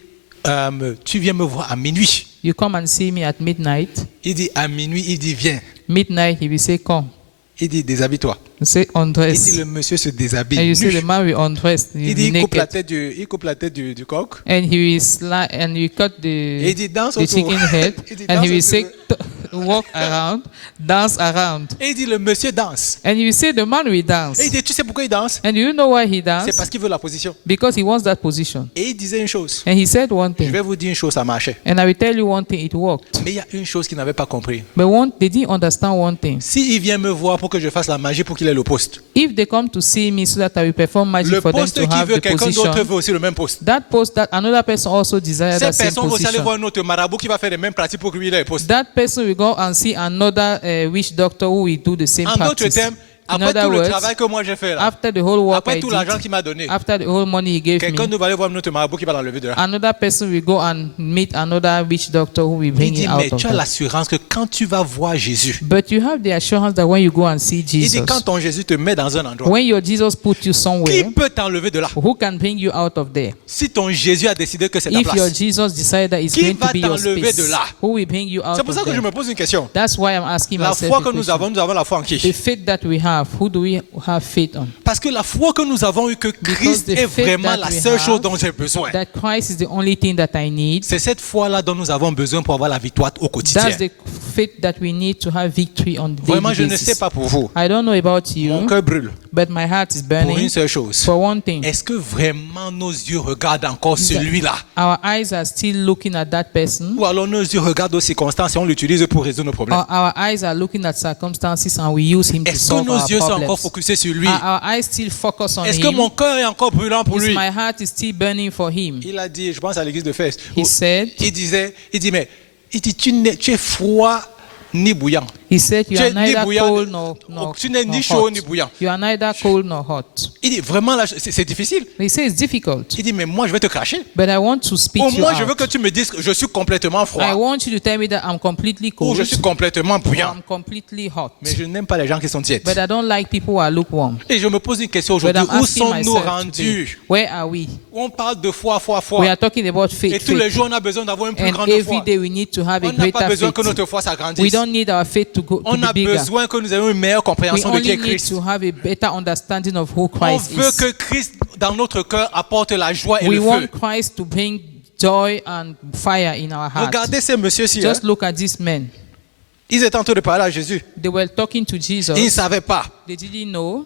tu viens me voir à minuit. You come and see me at midnight. Il dit, à minuit, il dit, viens. Midnight, he will say, come. Il dit, déshabille-toi. You say, Il undress. dit, le monsieur se déshabille. And you see nu. the man will undress, he Il will dit, be il coupe la naked. tête du coq. And he will cut Et il dit, dans the chicken head, Il dit, and dans he will son say, cheveu. walk around, dance around. Et il dit, le monsieur danse. And you see the man will dance. Et il dit, tu sais pourquoi il danse? And you know why he C'est dances? parce qu'il veut la position. Because he wants that position. Et il disait une chose. And he said one Je thing. vais vous dire une chose, ça marchait. And I will tell you one thing, it worked. Mais il y a une chose qu'il n'avait pas compris. But they didn't understand one thing. S'il vient me voir pour que je fasse la magie pour qu'il ait le poste, If they come to see me so that I will perform magic le for them poste to qui have veut, the quelqu'un d'autre position, veut aussi le même poste. that post that another person also desires Cette that same personne va aussi aller position. voir un autre marabout qui va faire les mêmes pratiques pour que lui ait le poste. That person will go and see another witch doctor who will do the same En d'autres practice. termes, In après other tout le words, travail que moi j'ai fait là, after the whole work après I tout l'argent did, qu'il m'a donné, after the whole money he gave quelqu'un me, nous va aller voir notre marabout qui va l'enlever de là. another person will go and meet another witch doctor who will Il bring dit, it mais out of tu as that. l'assurance que quand tu vas voir Jésus, But you have the assurance that when you go and see il dit, Jesus, quand ton Jésus te met dans un endroit, when your Jesus put you qui somewhere, peut t'enlever de là? who can bring you out of there? Si ton Jésus a décidé que c'est ta If your place. Jesus decide that it's Qui going va to be your t'enlever space, de là? who will bring you out C'est pour ça of que je there? me pose une question. That's why I'm asking La myself foi a que nous question. avons la foi en The qui? faith that we have, who do we have faith on? Parce que la foi que nous avons eue que Christ the est faith vraiment that la we seule have, chose dont j'ai besoin. That Christ is the only thing that I need. C'est cette foi-là dont nous avons besoin pour avoir la victoire au quotidien. That's the faith that we need to have victory on the Vraiment, je daily ne sais basis. pas pour vous. I don't know about Mon you, cœur brûle but my heart is pour une burning seule chose. for one thing. Est-ce que vraiment nos yeux regardent encore celui-là? Our eyes are still looking at that person, Ou alors nos yeux regardent aux circonstances et on l'utilise pour résoudre nos problèmes? or our eyes are looking at circumstances and we use him to Est-ce que solve nos our yeux sont encore problems? focusés sur lui? Are our eyes still focused on Est-ce que him? mon cœur est encore brûlant pour Is lui? my heart is still burning for him? Il a dit, je pense à l'église de Fès, He said, il dit, tu es froid ni bouillant. he said, you Tu are es ni neither bouillant, cold nor tu n'es ni nor chaud hot. ni bouillant. You are neither cold nor hot. Il dit, vraiment, là, c'est difficile. He says it's difficult, Il dit, mais moi, je vais te cracher. but I want to speak Au you moins, je veux out. que tu me dises que je suis complètement I froid want you to tell me that I'm completely ou cold je suis complètement or bouillant. I'm completely hot. Mais je n'aime pas les gens qui sont tièdes. But I don't like people who are lukewarm. Et je me pose une question But aujourd'hui. I'm Où asking sommes-nous myself today, rendus? where are we? On parle de foi. We are talking about Et faith, tous les faith. jours, on a besoin d'avoir une plus And grande every foi. day we need to have a On n'a pas greater besoin que faith. notre foi We s'agrandisse. don't need our faith to On a be bigger. besoin que nous ayons une meilleure We compréhension de qui only est need Christ. to have a better understanding of who On Christ veut is. que Christ, dans notre cœur, apporte la joie et We le want feu. Christ to bring joy and fire in our heart. Regardez ces messieurs-ci. Just look at these men. Ils étaient en train de parler à Jésus. They were talking to Ils ne Jesus. savaient pas. They didn't know.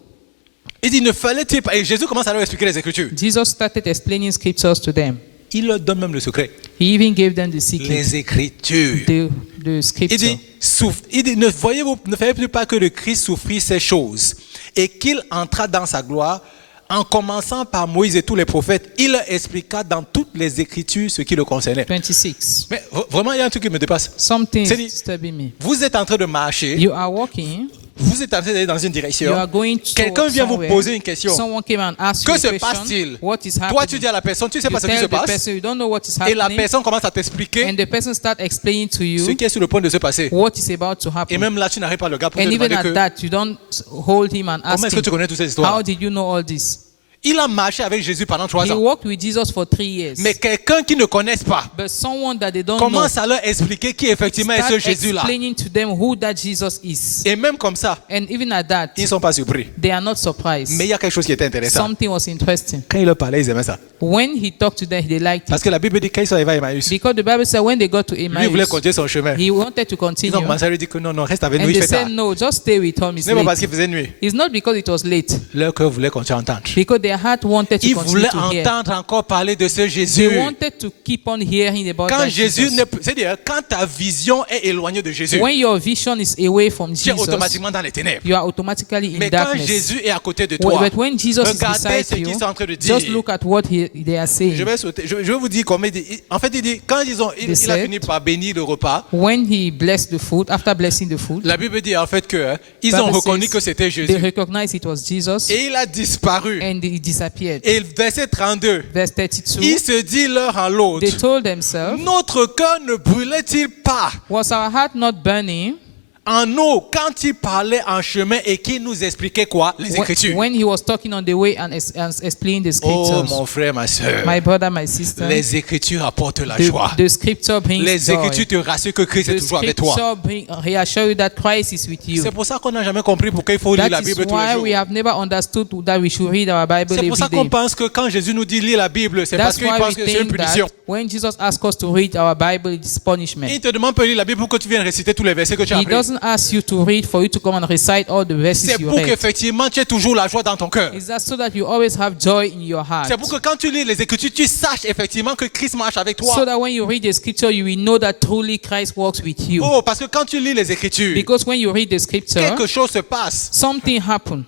Il dit, ne fallait-il pas. Et Jésus commence à leur expliquer les Écritures. Jesus started explaining scriptures to them. Il leur donne même le secret. He even gave them the secret, Les Écritures. the Il scripture. dit, ne voyez-vous pas que le Christ souffrit ces choses et qu'il entra dans sa gloire en commençant par Moïse et tous les prophètes. Il leur expliqua dans toutes les Écritures ce qui le concernait. 26. Mais vraiment, il y a un truc qui me dépasse. Something C'est is dit- disturbing me. Vous êtes en train de marcher, You are walking. vous êtes en train d'aller dans une You direction. are going to Quelqu'un vient vous somewhere. poser une question. Someone came and asked Que you se a question. passe-t-il? What is Toi, tu happening? dis à la personne, tu ne sais You pas ce qui se tell the passe. person you don't know what is Et la happening, personne commence à t'expliquer and the person start explaining to ce you qui est sur le point de se passer. what is about to Et happen. même là, tu n'arrives pas le gars pour te And even demander at que that, you don't hold him and comment ask est-ce que tu him, connais toute cette histoire. how did you know all this? Il a marché avec Jésus pendant 3 He ans. walked with Jesus for 3 years. Mais quelqu'un qui ne connaisse pas But someone that they don't know commence à leur expliquer qui effectivement est ce start Jésus-là. explaining to them who that Jesus is. Et même comme ça, And even at that, ils ne sont pas surpris. they are not surprised. Mais il y a quelque chose qui était intéressant. Something was interesting. Quand il leur parlait, ils aimaient ça. When he talked to them, they liked it. Parce que la Bible dit qu'ils sont arrivés à Emmaüs. Because the Bible said when they got to Lui, il voulait Emmaus, continuer son chemin. he wanted to Ils continue. ont commencé à lui dire que non, reste avec nous, And il they fait tard. said, no, just stay with him. It's Ce n'est pas parce late. qu'il faisait nuit. It's not because it was late. Leur cœur voulait continuer à entendre. Because their heart wanted to Ils continue voulaient to hear. entendre encore parler de ce They Jésus. wanted to keep on hearing about Quand that Jésus Jesus. n'est, c'est-à-dire quand ta vision est éloignée de Jésus, When your vision is away from tu es Jesus, automatiquement dans les ténèbres. you are automatically in Mais quand darkness. Jésus est à côté de toi, But when Jesus is regardez beside ce you, qu'ils sont en train de dire. just look at what they are saying. Je vais vous dire comment il dit. En fait, il dit, quand il a said- fini par bénir le repas, When he blessed the food, after blessing the food, la Bible dit en fait que ils ont Bible reconnu says que c'était they Jésus. recognized it was Jesus, Et il a disparu. and he disappeared. Et verset 32, Verse 32, ils se disent l'un à l'autre, they told themselves, notre cœur ne brûlait-il pas was our heart not burning en nous, quand il parlait en chemin et qu'il nous expliquait quoi? Les Écritures. When he was talking on the way and explaining the Oh, scriptures. mon frère, ma soeur. My brother, my sister. Les Écritures apportent la joie. The scripture brings Les joy. Écritures te rassurent que Christ est The toujours avec toi. scripture reassure you that Christ is with you. C'est pour ça qu'on n'a jamais compris pourquoi il faut lire la That is Bible tous les why jours. we have never understood that we should read our Bible C'est every pour ça qu'on day. pense que quand Jésus nous dit lire la Bible, c'est parce That's qu'il why pense we que c'est une think punition. that when Jesus asks us to read our Bible, it's punishment. Il te demande de lire la Bible pour que tu viennes réciter tous les versets que tu as He appris. doesn't ask you to read for you to come and recite all the verses C'est you pour read. qu'effectivement tu aies toujours la joie dans ton cœur. Is that so that you always have joy in your heart? C'est pour que quand tu lis les Écritures, tu saches effectivement que Christ marche avec toi. So that when you read the scripture, you will know that truly Christ walks with you. Oh, parce que quand tu lis les Écritures, Because when you read the scripture, quelque chose se passe. something happens.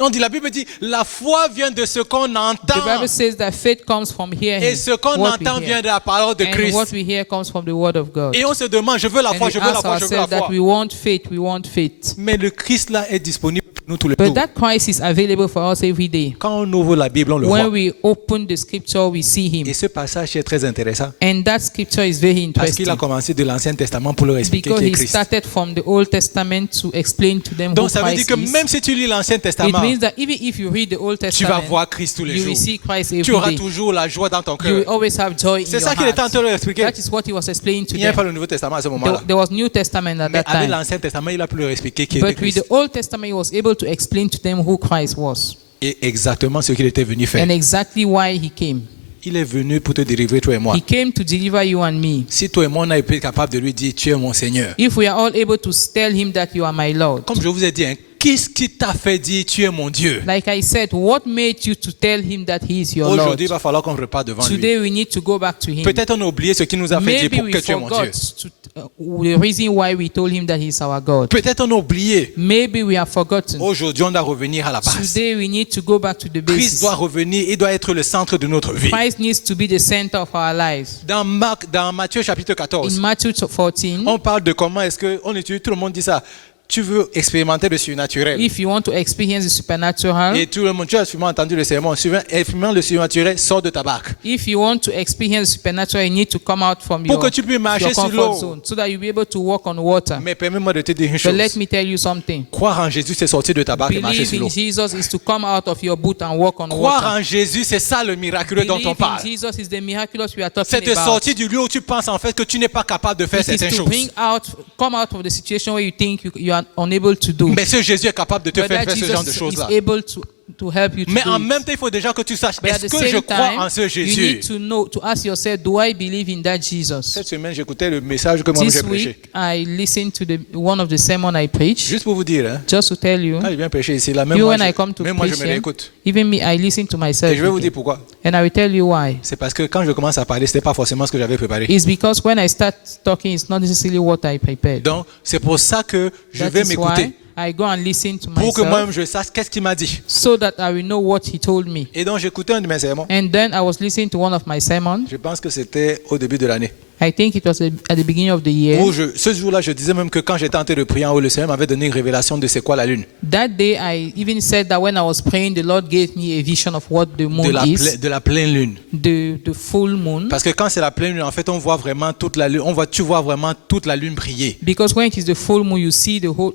On dit, la Bible dit, la foi vient de ce qu'on The entend. Bible says that faith comes from hearing. Et ce qu'on what we entend hear. vient de la parole de And what Christ. we hear comes from the word of God. Et on se demande, je veux la And foi, we je veux la ask foi, je veux la ourselves foi. that we want faith, we want faith. Mais le Christ là est disponible pour nous tous les But jours. that Christ is available for us every day. Quand on ouvre la Bible, on le When voit. we open the scripture, we see him. Et ce passage est très intéressant. And that scripture is very Parce qu'il a interesting. commencé de l'Ancien Testament pour leur expliquer Because qui est he Christ. started from the Old Testament to explain to them who Donc ça veut dire Christ que is. même si tu lis l'Ancien It Testament, means that even if you read the Old tu vas Testament, voir Christ tous les you will jours. see Christ Tu every auras day. toujours la joie dans ton You will cœur. always have joy in C'est your ça qu'il était en heart. train de leur expliquer. That is what he was explaining to Il n'y avait pas them. le Nouveau Testament à ce moment-là. There was New Testament at Mais that avec time. l'Ancien Testament, il a pu leur expliquer qui était But with Christ. the Old Testament, he was able to explain to them who Christ was Et exactement ce qu'il était venu faire. and exactly why he came. Il est venu pour te délivrer, toi et moi. He came to deliver you and me. Si toi et moi, on a été capable de lui dire, tu es mon Seigneur. If we are all able to tell him that you are my Lord. Comme je vous ai dit, hein, qu'est-ce qui t'a fait dire, tu es mon Dieu? Like I said, what made you to tell him that he is your Lord? Aujourd'hui, il va falloir qu'on reparte devant lui. Today we need to go back to him. Peut-être on a oublié ce qui nous a fait dire Maybe pour we que tu es mon Dieu. forgot the reason why we told him that he's our God. Peut-être on a oublié. Maybe we have forgotten. Aujourd'hui, on doit revenir à la base. Today we need to go back to the Christ basis. doit revenir, il doit être le centre de notre vie. Christ needs to be the center of our lives. Dans Matthieu chapitre 14, In Matthew 14, on parle de comment est-ce que, on étudie, tout le monde dit ça. Tu veux expérimenter le surnaturel. if you want to experience the supernatural, Et tout le monde, tu as sûrement entendu le sermon. Expérimente le surnaturel, sors de ta barque. if you want to experience the supernatural, you need to come out from Pour your, que tu puisses marcher your sur comfort l'eau. zone so that you'll be able to walk on water. Mais permets-moi de te dire une But chose. let me tell you something. Croire en Jésus, c'est sortir de ta barque et marcher Believe sur l'eau. in Jesus is to come out of your boot and walk on Croire water. en Jésus, c'est ça le miraculeux dont Believe on in parle. Jesus is the miraculous we are talking C'est de about. sortir du lieu où tu penses en fait que tu n'es pas capable de faire It is certaines to choses. bring out, come out of the situation where you think you are unable to do. Mais ce Jésus est capable de te But faire that faire ce genre de Jesus choses-là. is able to help you to Mais do en it. même temps, il faut déjà que tu saches, But at est-ce the que je same crois time, en ce you Jésus? need to know, to ask yourself, do I believe in that Jesus? Cette semaine, j'écoutais le message que moi This j'ai prêché. week, I listened to one of the sermon I preached, Juste pour vous dire, hein, just to tell you, quand je viens prêcher ici, là, même you moi, when I come to même moi, je preach me here, réécoute. even me, I listen to myself. Et je vais vous again. dire pourquoi. And I will tell you why. C'est parce que quand je commence à parler, ce n'était pas forcément ce que j'avais préparé. It's because when I start talking, it's not necessarily what I prepared. Donc, c'est pour ça que je That vais is m'écouter. why I go and listen to Pour que moi-même, myself je sache qu'est-ce qu'il m'a dit. so that I will know what he told me. Et donc, j'écoutais un de mes sermons. And then I was listening to one of my sermons. Je pense que c'était au début de l'année. I think it was at the beginning of the year. Où ce jour-là, je disais même que quand j'étais en train de prier en haut, le Seigneur m'avait donné une révélation de c'est quoi la lune. That day, I even said that when I was praying, the Lord gave me a vision of what the moon is, De la pleine lune. the full moon. Parce que quand c'est la pleine lune, en fait, on voit vraiment toute la lune. Tu vois vraiment toute la lune briller. Because when it is the full moon, you see the whole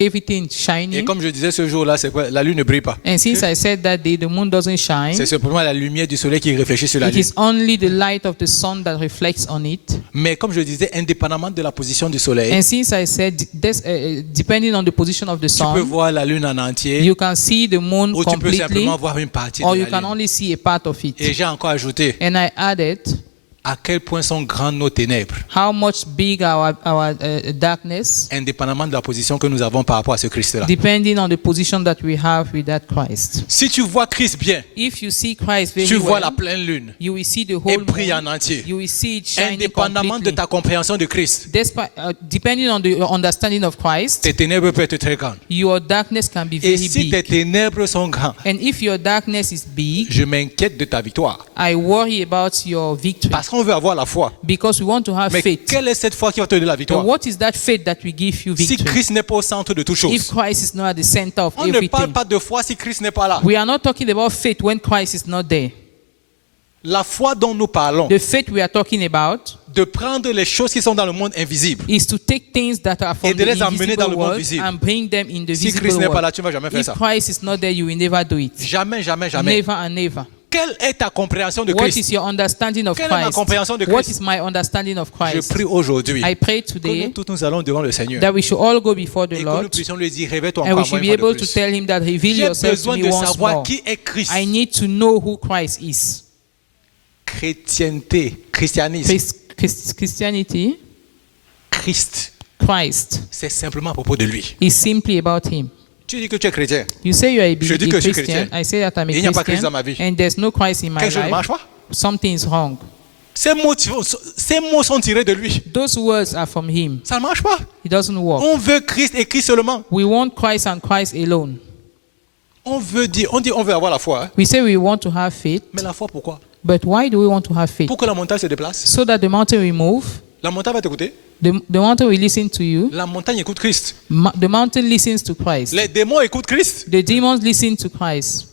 everything Et shining. comme je disais ce jour-là, c'est quoi? La lune ne brille pas. And since I said that day, the moon doesn't shine. C'est simplement la lumière du soleil qui réfléchit sur la It lune. is only the light of the sun that reflects on it. Mais comme je disais, indépendamment de la position du soleil, And since I said, depending on the position of the tu peux sun, voir la lune en entier you can see the moon ou tu peux completely, simplement voir une partie or de you la can lune. only see a part of Et it. j'ai encore ajouté And I added à quel point sont grandes nos ténèbres, how much big our darkness, indépendamment de la position que nous avons par rapport à ce Christ-là. depending on the position that we have with that Christ. Si tu vois Christ bien, If you see Christ very tu vois well, la pleine lune you will see the et whole brille moon. en entier. You will see it shining Indépendamment de completely. ta compréhension de Christ, Depending on the understanding of Christ, tes ténèbres peuvent être très grandes. your darkness can be Et very si tes big. ténèbres sont grandes, And if your darkness is big, je m'inquiète de ta victoire. I worry about your victory. Parce qu'on veut avoir la foi. Because we want to have Mais faith. quelle est cette foi qui va te donner la But victoire? what is that faith that will give you Si victory? Christ n'est pas au centre de toute If chose. Christ is not at the center of On ne parle everything. pas de foi si Christ n'est pas là. We are not talking about faith when Christ is not there. La foi dont nous parlons, The faith we are talking about de prendre les choses qui sont dans le monde invisible. is to take things that are from Et de the les emmener dans invisible le monde world visible. and bring them in the Si Christ visible n'est pas là, world. tu ne vas jamais faire If ça. Christ is not there, you will never do it. Jamais, jamais, jamais. Never and never. Quelle est ta compréhension de What Christ? is your understanding of Quelle est ma Christ? compréhension de What Christ? is my understanding of Je Christ? prie aujourd'hui I pray que today nous tous nous allons devant le Seigneur that we should all go before the et que nous Lord puissions lui dire, révèle-toi and we encore should moi be une fois able de to plus. tell him that reveal J'ai yourself to besoin me de once savoir more. qui est Christ. I need to know who Christ is. Chrétienté, christianisme, Christianity, Christ, Christ c'est simplement à propos de lui. is simply about him. Tu dis que tu es chrétien. You say you are a Je dis que je suis Christian. chrétien. I say that I'm a Il n'y a pas Christ Christian, dans ma vie. and there's no Christ in my Quelque chose ne marche life. pas. Something is wrong. Ces mots sont tirés de lui. Those words are from him. Ça ne marche pas. It doesn't work. On veut Christ et Christ seulement. We want Christ and Christ alone. On dit on veut avoir la foi. Hein. We say we want to have faith, Mais la foi, pourquoi? but why do we want to have faith? Pour que la montagne se déplace. So that the mountain will move, La montagne va t'écouter. the mountain will listen to you, La montagne écoute Christ. the mountain listens to Christ. Les démons écoutent Christ. The demons listen to Christ.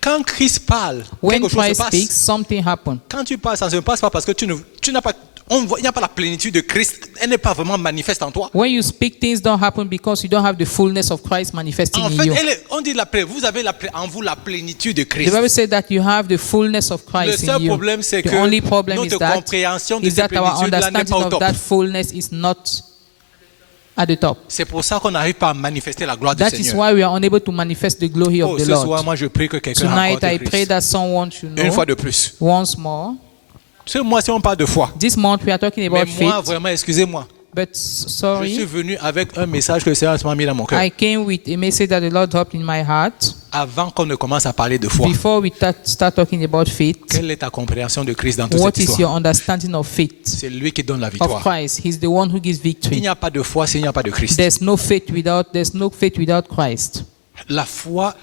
Quand Christ parle, When quelque chose se Christ passe. speaks, something happens. Quand tu parles, ça ne se passe pas parce que tu n'as pas, il n'y a pas la plénitude de Christ. Elle n'est pas vraiment manifeste en toi. When you speak, things don't happen because you don't have the fullness of Christ manifesting En in fait, you. on dit vous avez en vous la plénitude de The Christ. Bible says that you have the fullness of Le Christ seul in you. problème, c'est The que only problem is notre that, compréhension de cette our plénitude-là n'est understanding pas au of top. that fullness is not at the top. C'est pour ça qu'on n'arrive pas à manifester la gloire du That is Seigneur. why we are unable to manifest the glory Oh, of the ce soir, Lord. moi, je prie que quelqu'un Tonight, rencontre I pray Christ. that someone should Une fois know de plus. once more. Ce mois-ci, on parle de foi. This month, we are talking Mais about moi, faith, vraiment, excusez-moi. but Je suis sorry, venu avec un message que le Seigneur m'a mis dans mon cœur. I came with a message that the Lord dropped in my heart. Avant qu'on ne commence à parler de foi, Before we start talking about faith, quelle est ta compréhension de Christ dans toute what cette is histoire? your understanding of faith? C'est lui qui donne la Of victoire. Christ. He's the one who gives Il victory. n'y a pas de foi s'il n'y a pas de Christ. There's no faith without Christ. La foi,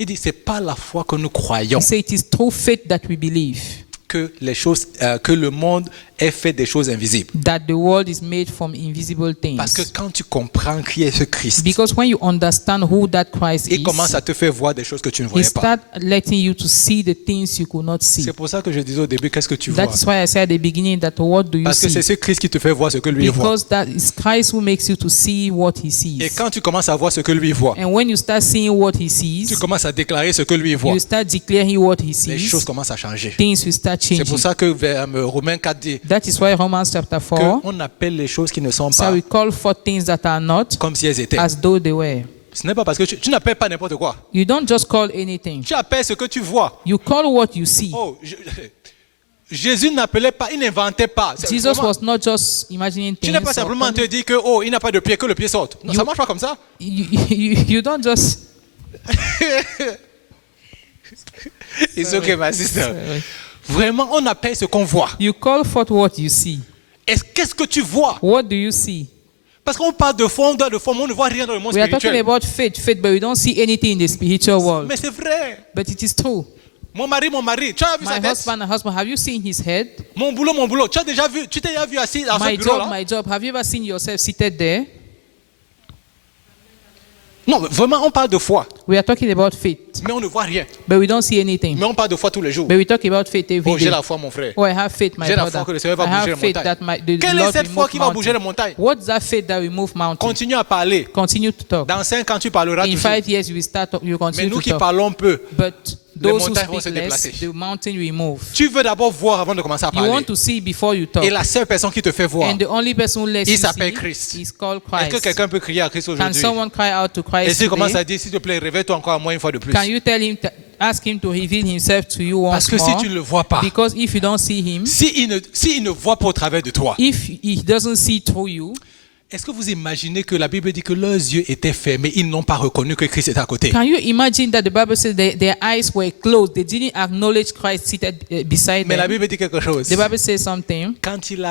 il dit, c'est pas la foi que nous croyons He said it is through faith that we believe que les choses, que le monde est fait des choses invisibles. that the world is made from invisible Parce que things. quand tu comprends qui est ce Christ, Because when you understand who that Christ il commence is, à te faire voir des choses que tu ne He voyais pas. start letting you to see the things you could not see. C'est pour ça que je disais au début, qu'est-ce que tu vois? That is why I said at the beginning that what do you Parce que c'est see? ce Christ qui te fait voir ce que lui voit. Because that is Christ who makes you to see what he Et sees. quand tu commences à voir ce que lui voit, And when you start seeing what he tu sees, commences à déclarer ce que lui voit, you start declaring what he les sees, choses commencent à changer. things will start C'est pour changing. ça que vers Romains 4 dit That is why Romans chapter 4, qu'on appelle les choses qui ne sont so pas we call for things that are not comme si elles étaient. as though they were. Ce n'est pas parce que tu n'appelles pas n'importe quoi. You don't just call anything. Tu appelles ce que tu vois. You call what you see. Oh, Jésus n'appelait pas, il n'inventait pas. C'est Jesus vraiment- was not just imagining Tu things. n'es pas or simplement calling- te dire que il n'a pas de pied, que le pied saute. Non, ça ne marche pas comme ça. You don't just. It's okay, my sister. Sorry. Vraiment, on appelle ce qu'on voit. You call forth what you see. Qu'est-ce que tu vois? What do you see? Parce qu'on parle de foi, on doit de foi, mais on ne voit rien dans le monde We are talking spirituel. about faith, but we don't see anything in the spiritual world. Mais c'est vrai. But it is true. Mon mari, tu as vu sa My tête? husband, have you seen his head? Mon boulot, tu t'es déjà vu assis dans ce bureau-là? My job, have you ever seen yourself seated there? Non, vraiment, on parle de foi, We are talking about faith, mais on ne voit rien. but we don't see anything. Mais on parle de foi tous les jours. But we talk about faith every Oh, j'ai day. la foi, mon frère. Oh, I have faith, my J'ai la brother. foi que le Seigneur va I bouger have les faith that montagnes. the Quelle est Lord cette will foi move qui va bouger les mountains. montagnes? What's that faith that will move mountains? Continue à parler. Continue to talk. Dans 5 ans, tu parleras In toujours. 5 years, you will start. You Mais continue nous to qui talk. parlons peu, But those who montagnes vont se speak less, déplacer. the mountain will move. tu veux d'abord voir avant de commencer à You parler. want to see before you talk. Et la seule personne qui te fait voir, And the only person who lets il you s'appelle see Christ. is called est-ce que Christ. quelqu'un peut crier à Christ Can aujourd'hui? someone cry out to Et Christ s'il commence today? à dire, s'il te plaît, réveille-toi encore à moi une fois de plus. Can you tell him, ask him to reveal himself to you Parce once que si more? tu ne le vois pas, Because if you don't see him, s'il ne voit pas au travers de toi, if he doesn't see through you, est-ce que vous imaginez que la Bible dit que leurs yeux étaient fermés, ils n'ont pas reconnu que Christ était à côté? can you imagine that the Bible says their eyes were closed? They didn't acknowledge Christ seated Mais beside la them. Bible dit quelque chose. The Bible says something. Quand il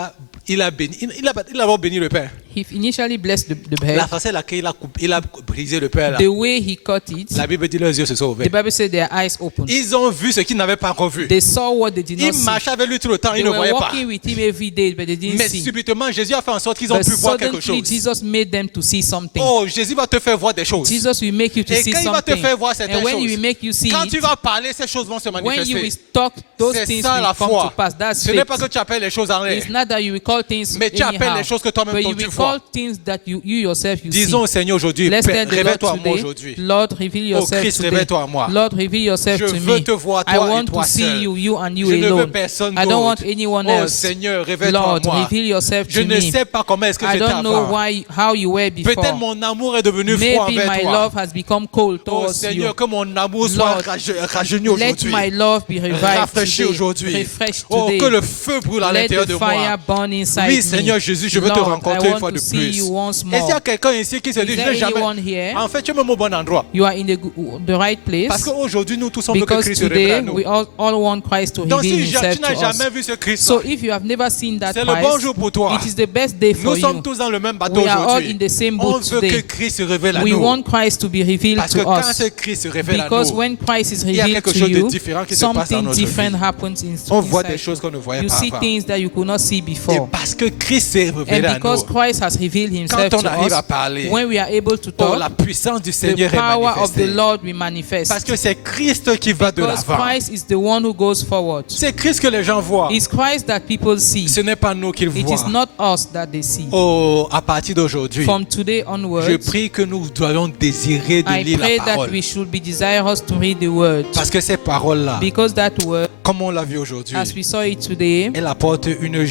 a béni, il a d'abord béni le Père. he initially blessed the La head. façon à laquelle il a brisé le pain là. The way he cut it, La Bible dit leurs yeux se sont the ouverts. Bible said their eyes opened. Ils ont vu ce qu'ils n'avaient pas encore vu. They saw what they did not Ils see. marchaient avec lui tout le temps, ils They ne were voyaient pas. walking with him every day, but they didn't Mais see. subitement, Jésus a fait en sorte qu'ils ont But pu voir quelque suddenly, chose. Jesus made them to see something. Oh, Jésus va te faire voir des choses. Jesus will make you to Et see quand il va te something. faire voir certaines And when he choses, will make you see quand tu it, vas parler, ces choses vont se when you will manifester. talk, those C'est things ça will la come to foi. pass. That's Ce n'est pas que faith. tu appelles les choses en l'air. It's not that you will call things Mais tu appelles anyhow, les choses que toi-même but you tu will vois. call things that you yourself you see. Disons au Seigneur aujourd'hui, Let's tell the Lord révèle-toi à moi today, aujourd'hui. Lord, reveal yourself Christ, today. révèle-toi à moi. Lord, reveal yourself Je to veux me. te voir, I toi et want toi to see seul. you and you Je ne veux alone. personne I don't want d'autre. anyone Oh else. Seigneur, révèle-toi à Lord, moi. reveal yourself Je to ne me. sais pas comment est-ce que I j'étais don't know avant. how you were before. Peut-être mon amour est devenu froid Maybe envers my toi. love has become cold Oh towards Seigneur, you. que mon amour soit Lord, rajeuni Let aujourd'hui. my love be revived Rafraîchi today. aujourd'hui. Refreshed Oh, today. que le feu brûle à Let l'intérieur the de fire moi. burn inside Oui, me. Seigneur Jésus, je veux te Lord, rencontrer I une want fois de to see plus. you once Et s'il y a more. quelqu'un ici qui se dit, Is je there n'ai jamais... anyone here? En fait, tu es même au bon endroit. You are in the right Parce place. qu'aujourd'hui, nous tous, on veut que Because Christ se révèle à today nous. we all want Christ to Donc, reveal si himself tu n'as to jamais us. vu ce Christ, So if you have never seen that c'est le bon Christ, jour pour toi. it is the best day for Nous sommes you. tous dans le même bateau We are all aujourd'hui. in the same On boat veut que today. Christ se révèle à We nous. want Christ to be revealed Parce que to quand us. ce Christ se révèle à Because nous, when Christ is il y a revealed quelque to chose de you, différent qui se passe dans something notre different vie. happens On voit des inside choses you. qu'on ne voyait You pas see avant. things that you could not see Et before. parce que Christ s'est révélé And à because nous, Christ has revealed himself quand on to arrive à us, parler, when we are able to oh, la talk, puissance du the Seigneur est power of the manifestée. Lord will manifest. Parce que c'est Christ qui va de Because l'avant. Christ is the one who goes forward. C'est Christ que les gens voient. It's Christ that people see. Ce n'est pas nous qu'ils It voient. is not us that they see. Oh, à partir d'aujourd'hui, From today je onwards, prie que nous doions désirer de I lire pray la that parole. we should be desirous to read the word. Parce que ces paroles-là, Because that word, comme on l'a vu aujourd'hui, as we saw it today, elle apporte une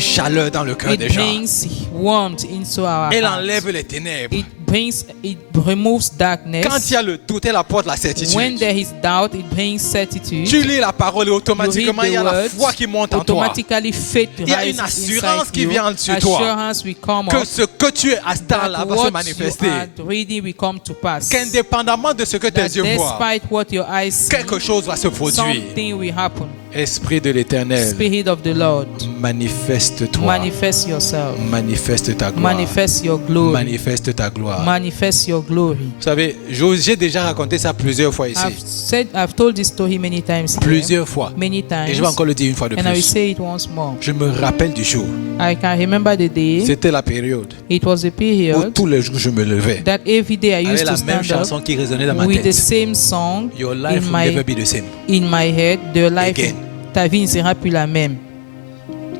chaleur dans le cœur it des gens. brings warmth into our Elle hearts. enlève les ténèbres. It removes darkness. Quand il y a le doute, elle apporte la When certitude. there is doubt, it brings certitude. Tu lis la parole et You automatiquement, read il y a the la words, foi qui monte en toi. automatically faith Il y a une rises assurance inside qui you. vient sur toi. Assurance will come Que up. ce que tu es à ce temps-là That va se what you manifester. are reading will come to pass. Qu'indépendamment de ce que tes That yeux voient, despite what your eyes see, quelque chose va se produire. something will happen. Esprit de l'Éternel, Spirit of the Lord, manifeste-toi. manifest yourself. Manifeste ta gloire. Manifest your glory. Manifeste ta gloire. Manifest your glory. Vous savez, j'ai déjà raconté ça plusieurs fois ici. I've told this story many times here. Plusieurs fois. Many Et times. je vais encore le dire une fois de And I will plus. say it once more. Je me rappelle du jour. I can remember the day. C'était la période It was a où period tous les jours je me levais that every day I avec used la to même stand chanson up qui résonnait dans ma with the tête. same song Your life will never be the same. in my head. The life, Again. ta vie ne sera plus la même.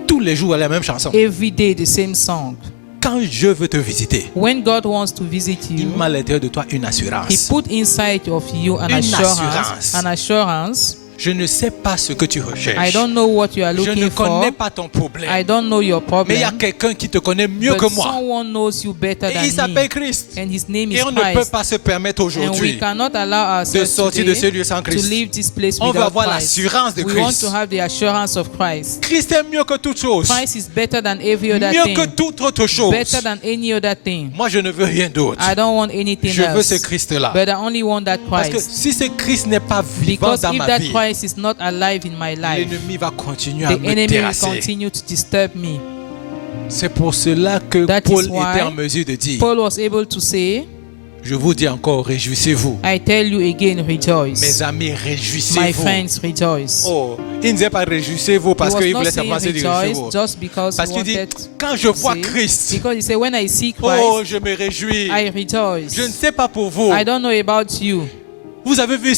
Tous les jours la même chanson. Every day the same song. Quand je veux te visiter, When God wants to visit il you, met à l'intérieur de toi une He assurance. put inside of you an Une assurance. assurance. An assurance. Je ne sais pas ce que tu I recherches. don't know what you are Je ne looking connais for. pas ton problème. I don't know your Mais il y a problem. quelqu'un qui te connaît mieux But que moi. someone knows you better Et il than s'appelle me. Christ. And His name is Et on ne peut Christ. pas se permettre And we aujourd'hui cannot allow de ourselves sortir de ce today lieu sans to Christ. leave this place On veut without avoir Christ. l'assurance de We want Christ. to have the assurance of Christ. Christ est mieux que toute chose. Christ is better than every other Mieux que thing. toute autre chose. Better than any other thing. Moi, je ne veux rien d'autre. I don't want anything Je veux ce else. Christ-là. But I only want that Parce que Christ. si ce Christ n'est pas vivant Because dans if ma that vie, Christ is not alive in my life, l'ennemi va continuer à the me enemy will terrasser. continue to disturb me. C'est pour cela que That Paul is why était en mesure de dire, Paul was able to say, je vous dis encore, réjouissez-vous. I tell you again, rejoice. Mes amis, My réjouissez-vous. friends, rejoice. Oh, il ne disait pas réjouissez-vous parce He was qu'il not voulait saying simplement se dire rejoice réjouissez-vous. just because Parce he qu'il dit, wanted quand je to vois say, Christ, because he said, when I see oh, Christ, je me réjouis. I rejoice. Je ne sais pas pour vous. I don't know about you. Vous avez vu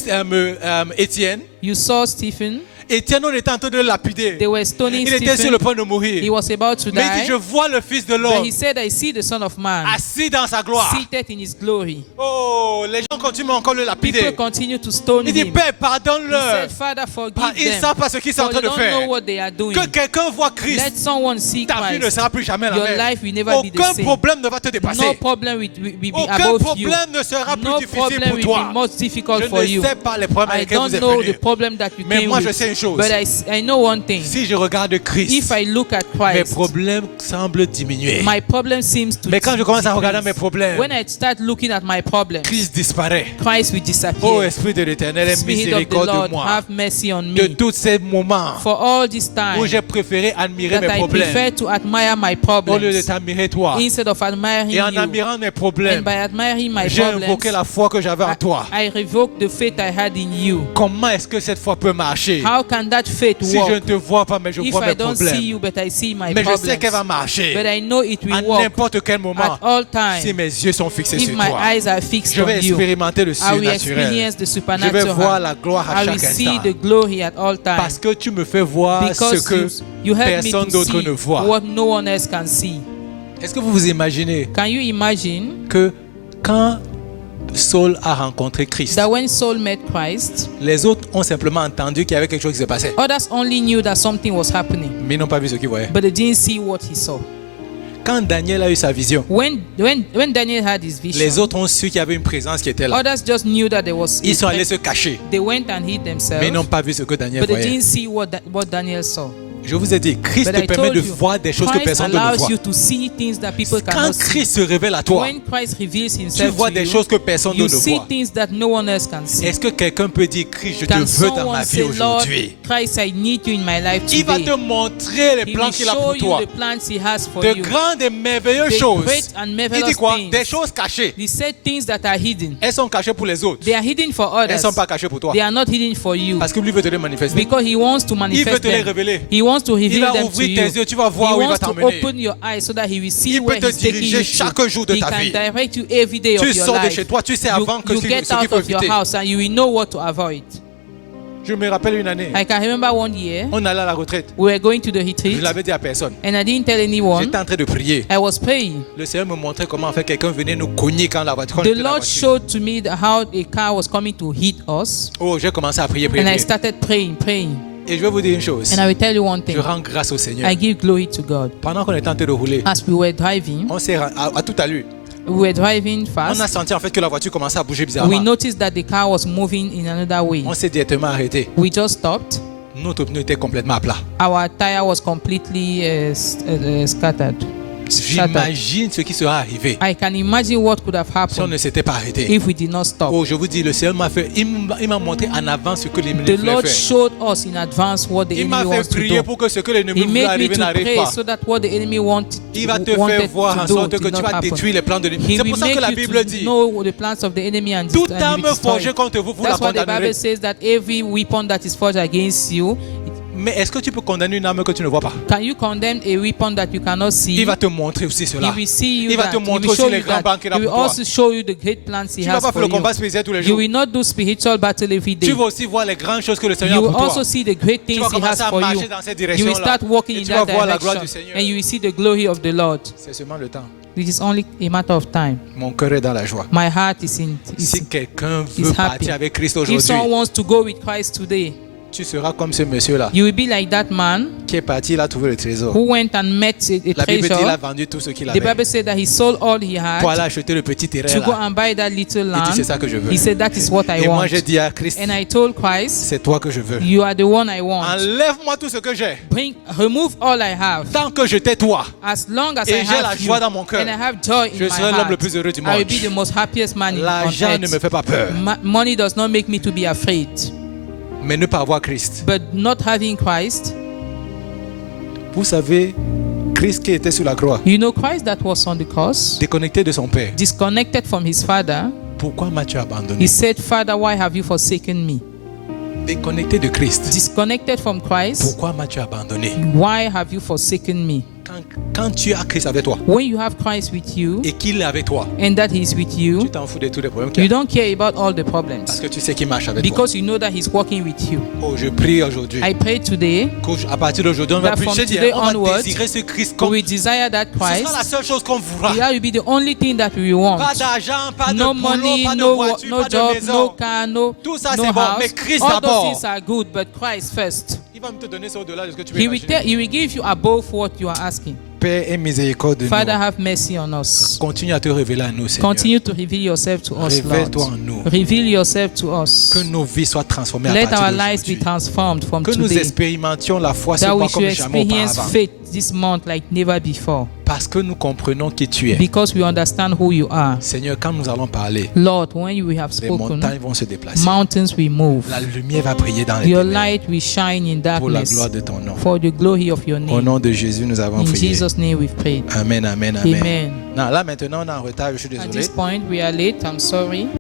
Étienne? You saw Stephen. Étienne, on était en train de le lapider. They were stoning Il était sur le Stephen. point de He mourir. was about to Mais il dit, die. je vois le Fils de But l'homme he said, I see the Son of Man assis dans sa gloire. seated in his glory. Oh, les gens continuent encore de le People lapider. continue to stone Il dit, him. Père, He pardonne-leur. said, Father, Ils forgive ne them. savent pas ce qu'ils sont en For train they de don't know faire. what they are doing. Que quelqu'un voit Christ, Let someone see ta vie ne Christ. sera plus jamais la Your même. life will never be the Aucun same. problème ne va te dépasser. No problem will be Aucun above you. problème ne sera plus No difficile problem pour will toi. be most difficult Je for ne you. sais pas les problèmes I avec lesquels don't vous êtes know the venus. problem that you Mais came moi, je with. sais une chose. But I know one thing. Si je regarde Christ, If I look at mes Christ, problèmes semblent diminuer. my problem seems to Mais quand je commence à regarder decrease. mes problèmes, When I start looking at my problem, Christ disparaît. Christ will Ô disappear. Esprit de l'Éternel, aie Spirit of the miséricorde de Lord, moi. have mercy on De me. tous ces moments For all this time où j'ai préféré admirer that mes I problèmes prefer to admire my au lieu de problems t'admirer toi. instead of admiring Et en you. admirant mes And problèmes, by admiring my j'ai problems, invoqué la foi que j'avais en toi. I revoke the faith I had in you. Comment est-ce que cette foi peut marcher? How can that faith Si je ne work? te vois pas, mais je If vois I mes don't see problèmes. you, but I see my Mais je sais qu'elle va problems. marcher. But I know it À will work n'importe quel moment, at all si times. mes yeux sont fixés If sur my toi, eyes are fixed je vais on you, expérimenter le I will surnaturel. experience the Je vais voir supernatural. la gloire à I will chaque see instant. the glory at all Parce times. que tu me fais voir ce Because que you help me personne to d'autre see ne voit. what no one else can see. Est-ce que vous vous imaginez Can you imagine que quand Saul a rencontré Christ, that when Saul met Christ, les autres ont simplement entendu qu'il y avait quelque chose qui se passait, others only knew that something was happening, mais ils n'ont pas vu ce qu'ils voyaient. but they didn't see what he saw. Quand Daniel a eu sa vision, When Daniel had his les vision, autres ont su qu'il y avait une présence qui était là. others just knew that there was. Ils sont allés se cacher, They went and hid mais ils themselves, n'ont pas vu ce que Daniel but they voyait. didn't see what Daniel saw. Je vous ai dit, Christ But te I permet told de you, voir des choses que Christ personne ne allows voit. you to see things that people Quand cannot see. Christ se révèle à toi, When Christ reveals tu himself vois to des you, choses que personne you ne see voit. things that no one else can see. Est-ce que quelqu'un peut dire, Christ, je te Can veux dans someone ma vie say, Lord, aujourd'hui? Christ, I need you in my life Il va te today? montrer les He plans will qu'il a show pour you toi. the plans he has for De you. grandes et merveilleuses The choses. great and Il marvelous dit quoi? things. Des choses cachées. He said things that are hidden. Elles sont cachées pour les autres. They are hidden for Elles ne others. sont pas cachées pour toi. They are not hidden for you. Parce que lui veut te les manifester. Because he wants to Il veut manifest te les them. révéler. He wants to Il reveal va them to ouvrir you. tes yeux. Tu vas He voir où il va wants to t'emmener. open your eyes so that he will see Il peut where te he's taking diriger you chaque to. jour de He ta can vie. direct you every day Tu of your sors de life. chez toi, tu sais avant que You ce get qu'il out faut of your éviter. house and you will know what to avoid. Je me rappelle une année, I can remember one year on allait à la retraite. we were going to the Je retreat ne l'avais dit à personne. and I didn't tell anyone. J'étais en train de prier. I was praying. Le Seigneur me montrait comment en fait quelqu'un venait nous cogner quand la voiture. quand The j'étais dans la Lord voiture. showed to me how a car was coming to hit us, Oh, j'ai commencé à prier, prier, and I prier. started praying. Et je vais vous dire une chose. And I will tell you one Je thing. rends grâce au Seigneur. I give glory to God. Pendant qu'on était en train de rouler, As we were driving, on s'est à tout à l'heure. we were driving On a fast. senti en fait que la voiture commençait à bouger We bizarrement. noticed that the car was moving in another way. On s'est directement arrêté. We just stopped. Notre pneu était complètement à plat. Our tire was completely scattered. J'imagine ce qui sera arrivé I can imagine what could have si on happened ne s'était pas arrêté. if we did not stop. Oh, je vous dis, le Seigneur m'a fait, il m'a montré en avant ce que l'ennemi The voulait Lord faire. showed us in advance what the Il m'a enemy fait wants to prier do. pour que ce que l'ennemi He voulait made me arriver to n'arrive pray pas. so that what the enemy wanted Il va te faire wanted voir en to do sorte que did tu not vas happen. détruire les plans de l'ennemi. He C'est will pour ça que make la you Bible to dit, know the plans of the enemy and toute and arme you destroy. forgée contre vous, vous la That's what the condamnerez. Bible says, that every weapon that is forged against you. Mais est-ce que tu peux condamner une arme que tu ne vois pas? Can you condemn a weapon that you cannot see? Il va te montrer aussi He cela. will see you Il va that. te He montrer will aussi show les you grands that. plans qu'il a He will pour toi. also show you the great plans he Tu ne vas has pas faire for le you. combat spirituel tous les You jours. will not do spiritual battle every day. Tu vas aussi voir les grandes choses que le Seigneur You a will pour also toi. see the great Tu things vas he has commencer à for you. marcher dans cette You will direction-là. start walking Et in tu vas that voir la gloire du direction Seigneur. and you will see the glory of the Lord. C'est seulement le temps. It is only a matter of time. Mon cœur est dans la joie. My heart is in. Si quelqu'un is veut happy. partir avec Christ If aujourd'hui, someone wants to go with Christ today, tu seras comme ce monsieur-là you will be like that man qui est parti, il a trouvé le trésor. who went and met a La Bible dit qu'il a treasure. vendu tout ce qu'il The avait Bible said that he sold all he pour aller had acheter le petit terrain to go là. and buy that little Il dit, c'est land. ça que je veux. He said, that is what I Et moi, want. j'ai dit à Christ, And I told Christ, c'est toi que je veux. you are the one I want. Enlève-moi tout ce que j'ai. Remove all I have. Tant que je t'ai toi, As long as et I j'ai la have you, joie dans mon cœur, and I have joy in je my serai l'homme le heart, plus heureux du I monde. will be the most happiest man on L'argent ne me earth. fait pas peur. Money does not make me to be afraid. Mais ne pas avoir Christ. But not having Christ, Vous savez, Christ qui était sur la croix, you know, Christ that was on the cross, déconnecté de son Père. disconnected from his Father, Pourquoi m'as-tu he abandonné? said, Father, why have you forsaken me? Déconnecté de Christ. Disconnected from Christ, Pourquoi m'as-tu abandonné? why have you forsaken me? Quand tu as Christ avec toi When you have Christ with you et qu'il est avec toi, and that he is with tu you, t'en fous de tous les problèmes qu'il you y a. don't care about all the Parce problems que tu sais qu'il marche avec toi. because you know that he's working with you. Oh, je prie aujourd'hui. I pray today À partir d'aujourd'hui, on va that from prier, today on va onwards, désirer ce Christ we comme. will desire that Ce sera la Christ. seule chose qu'on voudra. That will be the only thing that we want. Pas d'argent, pas de No boulot, money, pas de no voiture, no pas de job, no maison. car, no Tout ça, no c'est bon, house. mais Christ All d'abord. those things are good, but Christ first. Il va me te donner ça au-delà de ce que tu He veux will imaginer. he will give you above what you are asking. Père, aie miséricorde de Father, nous. have mercy on us. Continue à te révéler à nous, Seigneur. Continue to reveal yourself to us, Révèle-toi en Lord. nous. Reveal yourself to us. Que nos vies soient transformées à Let partir our lives be d'aujourd'hui. transformed from Que nous today. expérimentions la foi That we seulement comme should jamais experience auparavant. faith this month like never before. Parce que nous comprenons qui tu es. Because we understand who you are. Seigneur, quand nous allons parler, Lord, when you have les spoken, montagnes vont se déplacer. mountains will move. La lumière va briller dans les Your ténèbres. light will shine in Pour la darkness gloire de ton nom. for the glory of your Au name. nom de Jésus, nous avons In prié. Jesus' name we've prayed. Amen, amen, amen. Amen. Non, là maintenant, on est en retard, je suis At désolé. this point, we are late. I'm sorry.